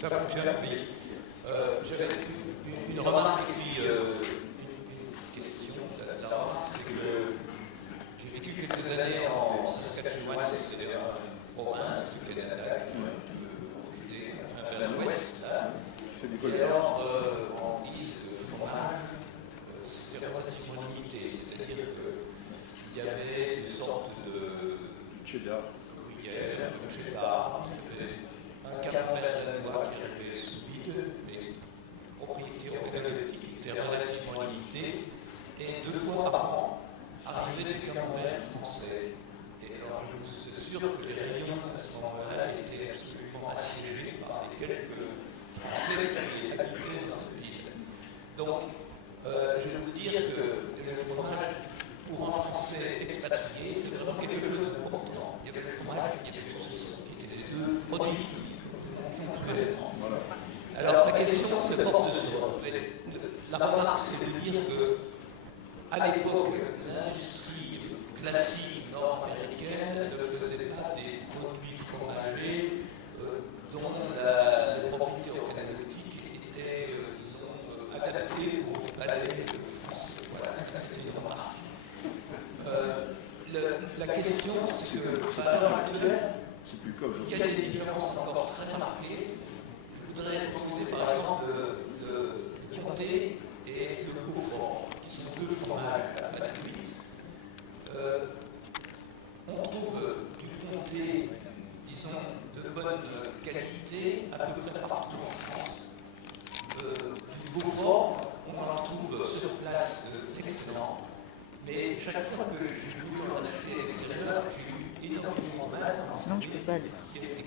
Ça fonctionne, oui. J'avais une remarque et puis une question. La remarque, c'est que j'ai vécu quelques années en Saskatchewan, c'est une province du Canada qui est vers l'ouest. Et alors, en guise de fromage, c'était relativement limité, c'est-à-dire qu'il y avait une sorte de Cheddar. gruyère, de cheddar, il y avait un camembert danois qui arrivait sous vide, mais propriété organoleptique était relativement limitée, et 2 fois par an arrivaient des camemberts français. Et alors je suis sûr que les réunions à ce moment-là étaient absolument assiégées par les quelques Français qui habitaient dans cette ville. Donc, je vais vous dire que le fromage pour un Français expatrié, c'est vraiment quelque chose d'important. Il y avait le fromage, il y avait le saucisson, qui étaient les 2 produits qui fonctionnaient. Alors, ma question se porte sur la remarque, c'est de dire que, à l'époque, l'industrie classique nord-américaine ne faisait pas des produits fromagers dont la propriété organoleptique était, disons, adaptée au palais français. Voilà, ça c'est une remarque. La question, c'est que, à l'heure actuelle, il y a des différences encore très marquées. Je voudrais proposer par exemple le comté et le Beaufort, qui sont 2 fromages à pâte grise. On trouve du comté, disons, de bonne qualité à peu près partout en France. Du Beaufort, on en trouve sur place d'excellents, mais chaque fois que j'ai voulu en acheter à l'extérieur, j'ai eu énormément mal. Non, je ne peux pas.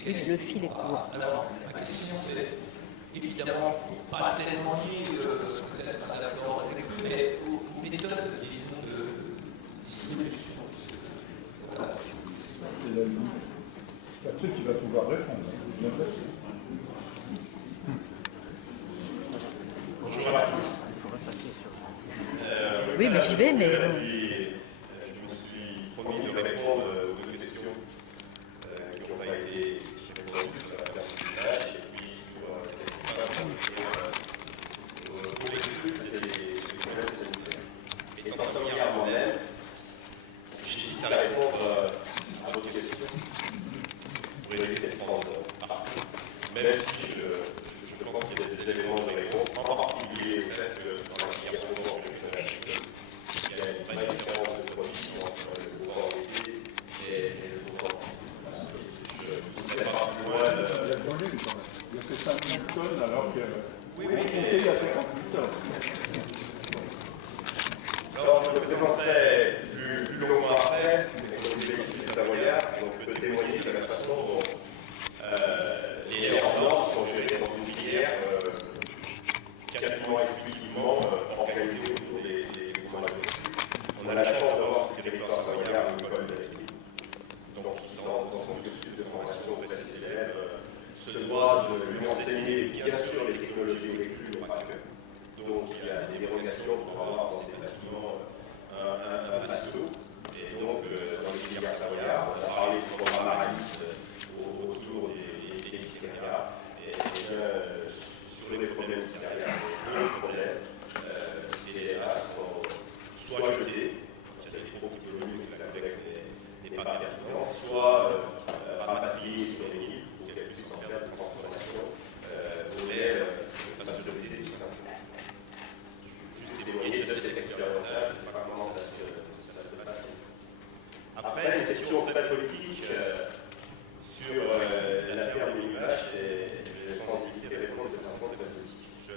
Le fil est court. Alors, ma question c'est, évidemment, pas tellement liée peut-être à la flore avec lui, mais aux méthodes, disons, de distribution. Voilà. C'est la limite. Patrick, il va pouvoir répondre. Bien placé. Bonjour à tous. Oui, mais j'y vais, mais... Je me suis promis de répondre aux 2 questions qui n'ont pas été répondues sur la personne du village et puis sur qu'est-ce qui se passe pour les trucs et les problèmes sanitaires. Et en première modèle, j'hésite à répondre à votre question pour éviter de prendre parti. Même si je pense qu'il y a des éléments de réponse, en particulier le fait que dans la circonstance que vous avez acheté, il y a une vraie différence de produits entre le Beaufort d'été et le Beaufort. Je ne sais pas plus loin de... Il y a de volume quand même. Il a fait 5000 tonnes alors que... Oui, on comptait il y a 50 000 tonnes. Alors, je me présenterai plus longuement après, mais comme vous l'avez dit, Savoyard, donc je peux témoigner de la façon dont les ordonnances sont gérées dans une filière quasiment exclusivement en qualité autour des fromages. On a la chance d'avoir sur le territoire savoyard une école d'électrique. Donc, qui dans son cursus de formation auprès des élèves se doit de lui enseigner bien sûr les technologies électriques au pas que. Donc, il y a des dérogations pour avoir dans ces bâtiments un question très politique sur l'affaire de l'image et je vais sans hésiter répondre de façon très politique.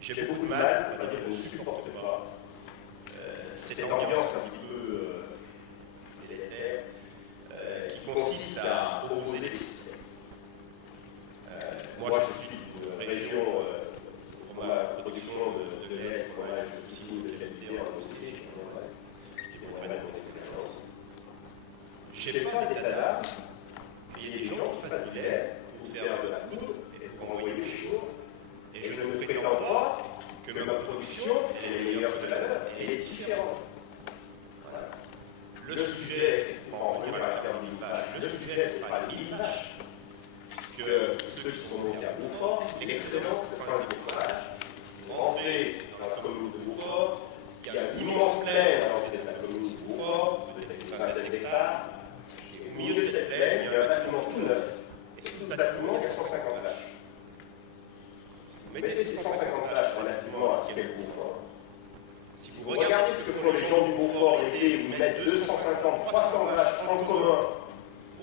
J'ai beaucoup de mal, on va dire je ne supporte pas cette ambiance un petit peu délétère qui consiste à opposer des systèmes. Moi je suis d'une région pour ma production de lait, fromage, aussi de qualité en Océanie, qui vient vraiment de mon expérience. Je n'ai pas d'état d'âme qu'il y ait des gens qui fassent du lait pour faire de la poudre et pour envoyer des chiots. Et je ne prétends pas que ma production est meilleure que la leur, elle est différente. Voilà. Le sujet, pour en revenir à la ferme d'Ilpage, le sujet, ce n'est pas l'Ilpage, puisque ceux qui sont montés à Beaufort, l'excellence de fin du fromage, vous rentrez dans la commune de Beaufort, il y a une immense plaine à l'entrée de la commune de Beaufort, peut-être une vingtaine d'hectares, et au milieu de cette plaine, il y a un bâtiment tout neuf, et sous ce bâtiment, il y a 150 vaches. Vous mettez ces 150 vaches relativement à ce qu'est le Beaufort. Si vous regardez ce que font les gens du Beaufort l'été, où ils mettent 250, 300 vaches en commun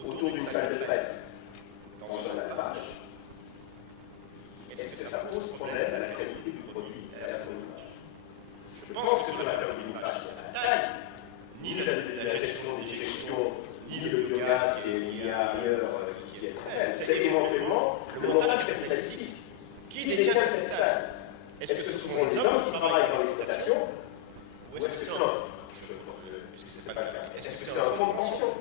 autour d'une salle de traite dans un élevage, est-ce que ça pose problème à la qualité du produit et à la vache? Je pense que sur la ferme d'une vache, il y a la taille, ni la gestion des gestions, ni le biogaz qu'il y a ailleurs qui est très. C'est éventuellement le montage capitalistique. Qui détient le capital? Est-ce que ce sont les hommes qui travaillent dans l'exploitation ou est-ce que c'est un fonds de pension?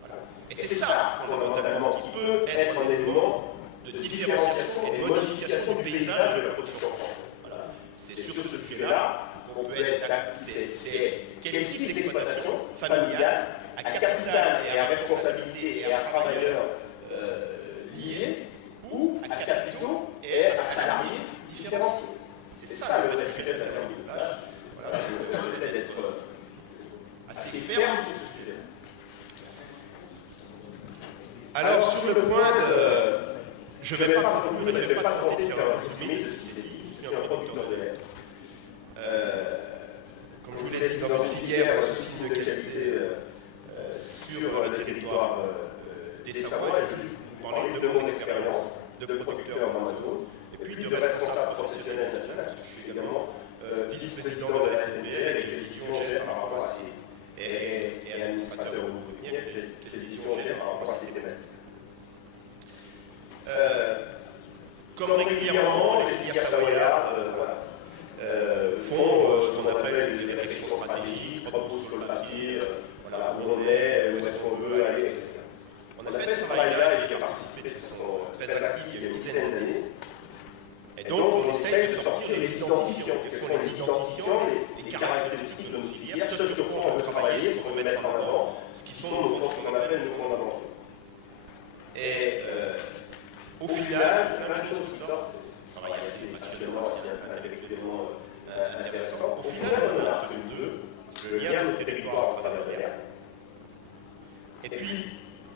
Voilà. Et c'est ça, fondamentalement, qui peut être un élément de différenciation et de modification du paysage de la production française. Voilà. C'est sur ce sujet-là qu'on peut être. C'est quel type d'exploitation familiale, à capital et à responsabilité et à travailleurs liés, ou à capitaux et à salariés différenciés. C'est ça le vrai sujet de la ferme d'Ilpage. Voilà, je vais peut-être être assez ferme sur ce sujet. Alors, sur le point de... Je ne vais pas conclure, je ne vais pas tenter de faire un résumé de ce qui s'est dit. Je suis un producteur de lait. Comme je vous l'ai dit, dans une filière souci de qualité sur le territoire des Savoies, je vais vous parler de mon expérience de producteur dans ma zone, et puis de responsable professionnel national, parce que je suis également vice-président de la FNBL et télévision gère par rapport à ces et administrateur au groupe PNIEC, télévision gère par rapport à ces thématiques. Comme régulièrement, les filières savoyardes font ce qu'on appelle des réflexions stratégiques, proposent sur le papier voilà, où on est, où est-ce qu'on veut aller, etc. On a fait ce travail-là et j'y ai participé de façon très active il y a une dizaine d'années. Et donc, on essaye de sortir les identifiants. Quels sont les identifiants, les caractéristiques de nos filières, ce sur quoi on veut travailler, ce qu'on veut mettre en avant, ce qui sont ce qu'on appelle nos fondamentaux. Et au final, plein de choses qui sortent, c'est un travail assez passionnant, assez intellectuellement intéressant. Au final, on en a retenu deux, le lien au territoire au travers de l'air, et puis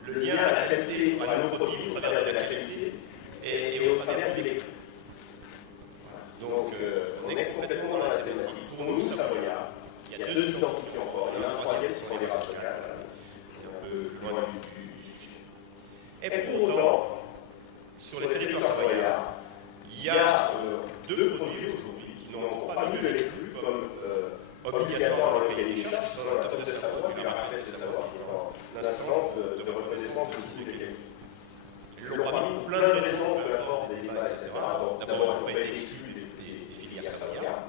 le lien à la qualité, à nos produits au travers de la qualité et au travers de l'électrique. Donc, on est complètement dans la thématique. Pour nous, Savoyards, il y a deux identifiants forts. Il y en a un troisième qui sont les races locales, un peu loin du sujet. Et pour autant, sur les territoires savoyards, il y a deux produits aujourd'hui qui n'ont encore pas eu de l'éclus comme obligatoire dans le cahier des charges, qui sont dans la table de savoir, puis la raquette de savoir, qui est en instance de reconnaissance de l'issue de qualité. Ils l'ont pas mis pour plein de raisons, peu importe des débats, etc. Bon, d'abord, ils n'ont pas été exclus des filières savoyardes.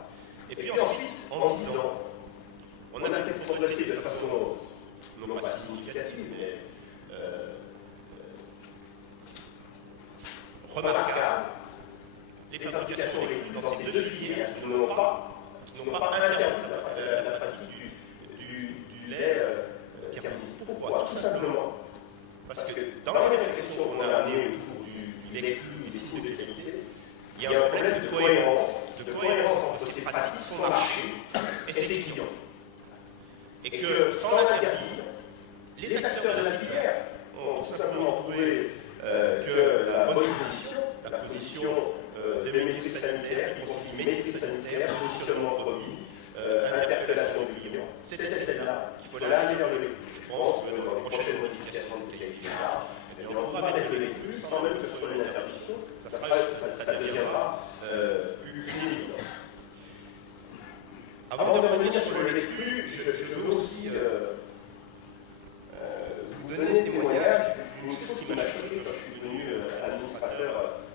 Et puis ensuite, en 10 ans, on a fait progresser de façon non pas significative, mais remarquable, les fabrications électriques dans ces deux filières qui n'ont pas interdit la pratique du lait thermiste. Pourquoi? Tout simplement parce que dans les réflexions qu'on a amenées autour du lait cru et des signes de qualité, il y a un problème de cohérence entre ces pratiques, son marché et ses clients. Et que sans l'interdire, les acteurs de la filière ont tout simplement trouvé que la bonne position, la position de maîtrise sanitaire, qui consiste maîtrise sanitaire, positionnement produit, interpellation du client, c'était celle-là qu'il fallait aller vers le lait. Je une interdiction, ça deviendra une évidence. Avant de revenir sur le lait cru, je veux aussi vous donner des témoignages d'une chose qui m'a choqué quand je suis devenu administrateur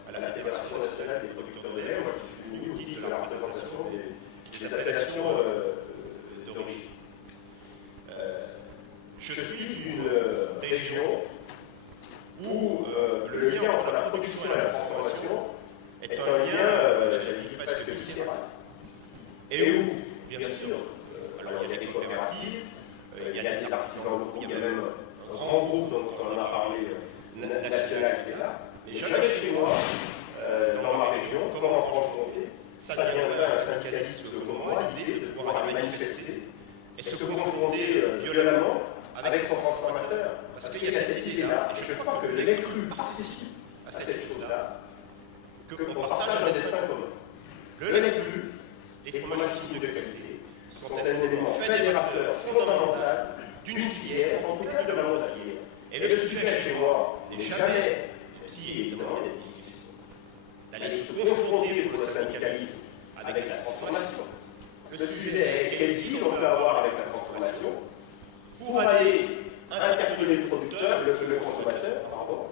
à la Fédération nationale des producteurs de lait. Moi, je suis venu au titre de la représentation des appellations d'origine. Je suis d'une région où le lien entre la production et la transformation est un lien, j'allais dire presque viscéral. Et où, bien sûr, alors il y a des coopératives, il y a des artisans locaux, il y a même un grand groupe dont on en a parlé, national qui est là, mais jamais chez moi, dans ma région, comme en Franche-Comté, ça viendrait à un syndicaliste comme moi, l'idée de pouvoir manifester et se confronter violemment avec son transformateur. Parce qu'il y a cette idée-là, et je crois que le lait cru participe à cette chose-là, qu'on partage un destin commun. Le lait cru, les fromages issus de qualité, sont un élément fédérateur fondamental d'une filière, en tout cas de la monde filière. Et le sujet chez moi n'est jamais, si évidemment, il y a des difficultés, d'aller se confronter au syndicalisme avec la transformation. Le sujet est quel deal on peut avoir avec la transformation pour aller interpeller le producteur, le consommateur, pardon,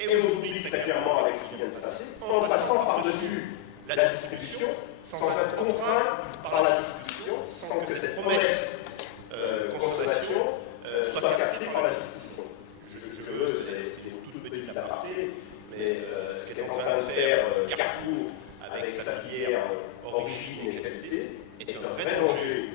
et aujourd'hui très clairement avec ce qui vient de se passer, en passant par-dessus la distribution, sans être contraint par la distribution, sans que cette promesse consommation soit captée par la distribution. Je veux, c'est tout petit aparté, mais ce qu'est en train de faire Carrefour avec sa filière origine et qualité est un vrai danger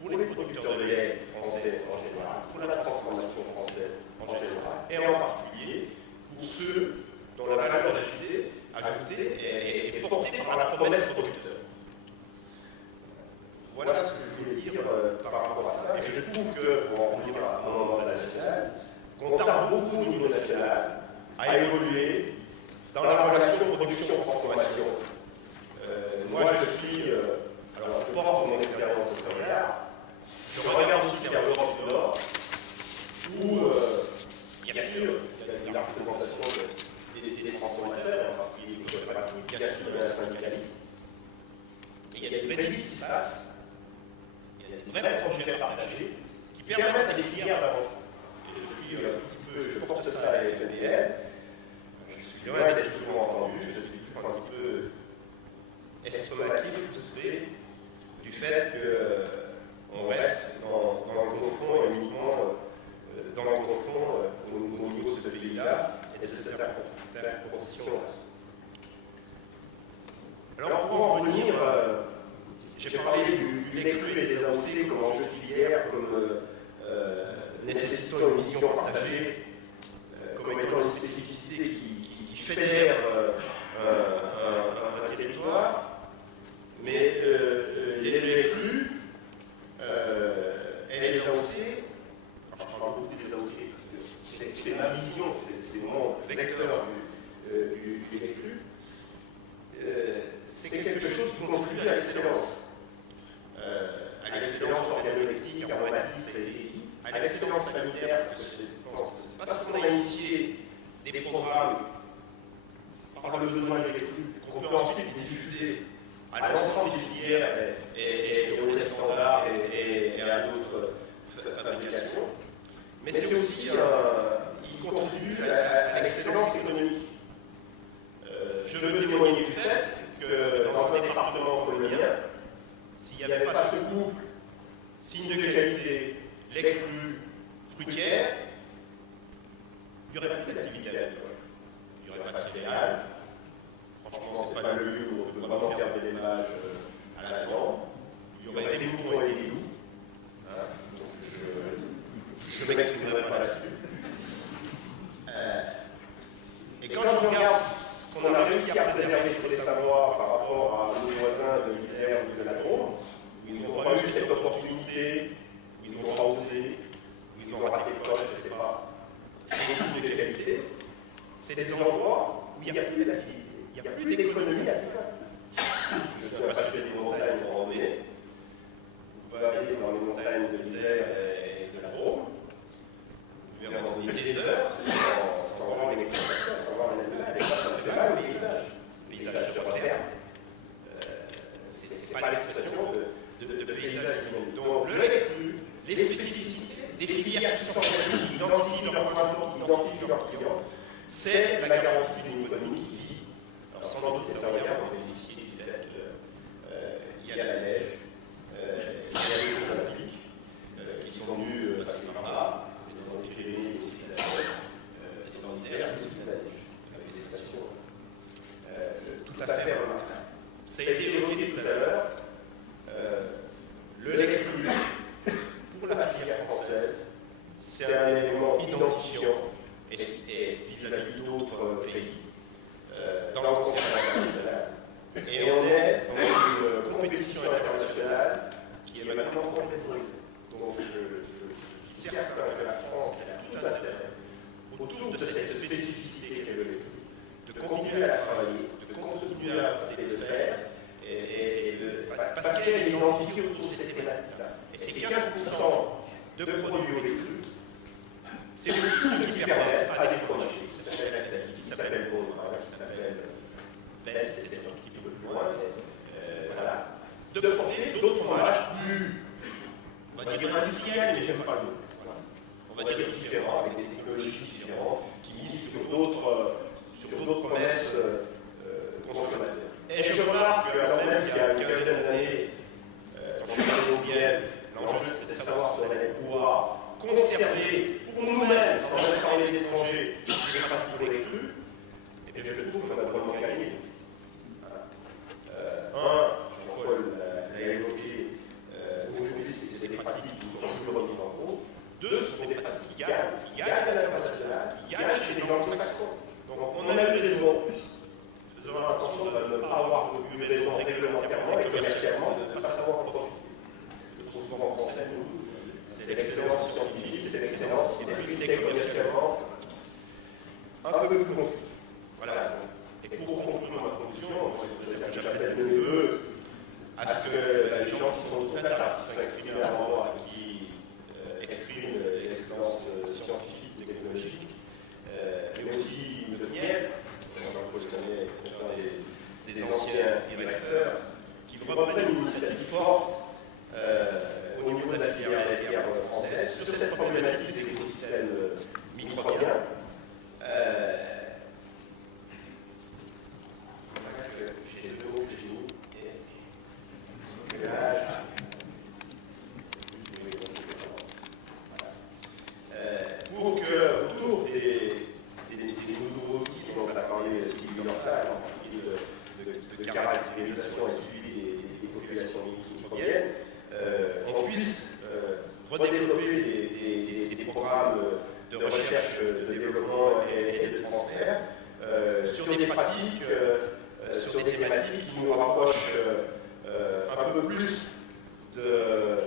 pour les producteurs de lait français en général, pour la transformation française en général, et en particulier pour ceux dont la valeur ajoutée est portée par la promesse producteur. Voilà ce que je voulais dire par rapport à ça, et je trouve que, pour en revenir à mon mandat national, qu'on tarde beaucoup au niveau national à évoluer dans la relation production-transformation. Moi, je suis, alors je porte mon expérience de regard, je regarde aussi vers l'Europe du Nord, où, bien sûr, il y a la représentation des transformateurs, en particulier des coopératives, bien sûr, il y a un syndicalisme. Et il y a des vraies luttes qui se passent, il y a des vrais projets partagés qui permettent à des filières d'avancer. Et je porte ça à la FNBL, je suis loin d'être toujours entendu, je suis toujours un petit peu estomaqué, frustré du fait qu'on reste dans le confond et uniquement dans le confond au niveau de ce pays-là et de cette proposition-là. Alors pour en revenir, j'ai parlé du lait cru et des AOC comme enjeu de filière, comme nécessitant une vision partagée, comme étant une spécificité qui fédère un territoire. Mais les laits crus et les AOC, alors je parle beaucoup des AOC parce que c'est ma vision, c'est mon vecteur du lait cru, c'est quelque chose qui contribue à l'excellence. À l'excellence organoleptique, aromatique, ça a été dit, à l'excellence sanitaire, parce que c'est parce qu'on a initié des programmes par le besoin du lait cru qu'on peut ensuite diffuser à l'ensemble des filières et aux tests standards et à d'autres fabrications. Mais c'est aussi, il contribue à l'excellence économique. Je veux témoigner du fait que dans un département comme le mien, s'il n'y avait pas ce couple, signe de qualité, lait cru, fruitière, il n'y aurait plus d'activité agricole. Il n'y aurait pas de céréales. Franchement, ce n'est pas le lieu où on peut vraiment faire de l'élevage à la demande. Il y aurait des moutons et des loups. c'est la garantie d'une économie qui vit. Alors sans doute, les Savoyards ont bénéficié du fait qu'il y a la neige, il y a les Jeux Olympiques qui sont venus passer par là, dans les Pyrénées aussi de la neige, et dans l'Isère aussi de la neige, avec des stations tout à fait remarquables. Ça a été évoqué tout à l'heure, le lait cru, pour la filière française, c'est un élément identifiant et vis-à-vis d'autres pays dans le contexte international. Et on est dans une compétition internationale qui est maintenant complètement libre. Donc je suis certain que la France a tout intérêt, autour de cette spécificité qu'est le lait cru, de continuer à travailler, de continuer à apporter de faire, parce qu'elle est identifiée autour de cette thématique-là. Et ces 15% de produits au lait cru, c'est aussi ce qui permet à des fromagers, qui s'appelle Actavis, qui s'appelle Baudrin, qui s'appelle Belle, c'est peut-être un petit peu plus loin, mais voilà, de porter d'autres fromages plus, on va dire industriels, mais j'aime pas le mot. Voilà. On va dire différents, avec des technologies différentes, qui misent sur d'autres promesses consommateurs. Et je remarque que, alors même qu'il y a une quinzaine d'années, quand je parlais au bien, l'enjeu c'était de savoir si on allait pouvoir conserver pour nous-mêmes, sans même parler d'étrangers, les pratiques au lait cru, et bien je trouve qu'on a vraiment gagné. Jean-Paul l'a évoqué, aujourd'hui c'est des pratiques qui sont plus remises en cause. Deux, ce sont des pratiques qui gagnent à l'international, qui gagnent chez les anglo-saxons. Donc on a eu raison. Faisons attention de ne pas avoir eu raison réglementairement et commercialement, de ne pas savoir en profiter. Le trop souvent français, c'est l'excellence scientifique, c'est l'excellence, c'est commercialement un peu plus compliqué. Voilà. Et pour conclure ma conclusion, j'appelle de mes voeux à ce que les gens qui sont autour de la table, qui sont exprimés à l'endroit, qui expriment l'excellence scientifique, technologique, mais aussi de Miel, des anciens directeurs, qui reprennent une initiative forte au niveau de la filière laitière française sur cette problématique des écosystèmes microbiens. J'ai deux mots que j'ai mis. Pour que, autour des nouveaux outils dont on a parlé Sylvie Hortal, en particulier de caractérisation et de suivi des populations microbiennes, on puisse redévelopper des programmes de recherche, de développement et de transfert sur des pratiques, sur des thématiques qui nous rapprochent un peu plus de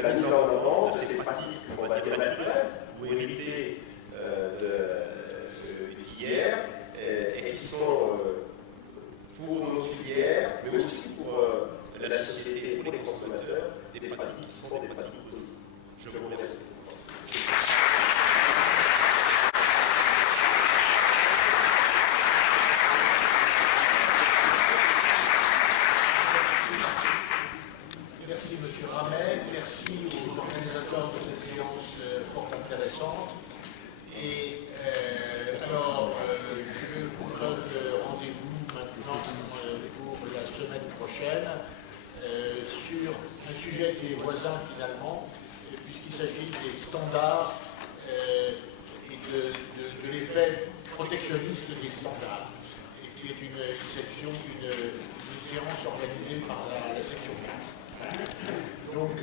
la mise en avant de ces pratiques, on va dire naturelles, ou héritées d'hier, et qui sont pour nos filières, mais aussi pour la société, pour les consommateurs, des pratiques qui sont des pratiques positives. Je vous remercie. Merci M. Ramet, merci aux organisateurs de cette séance fort intéressante. Et alors, je vous donne rendez-vous maintenant pour la semaine prochaine sur un sujet qui est voisin finalement, puisqu'il s'agit des standards et de l'effet protectionniste des standards, et qui est une séance organisée par la section 4. Donc,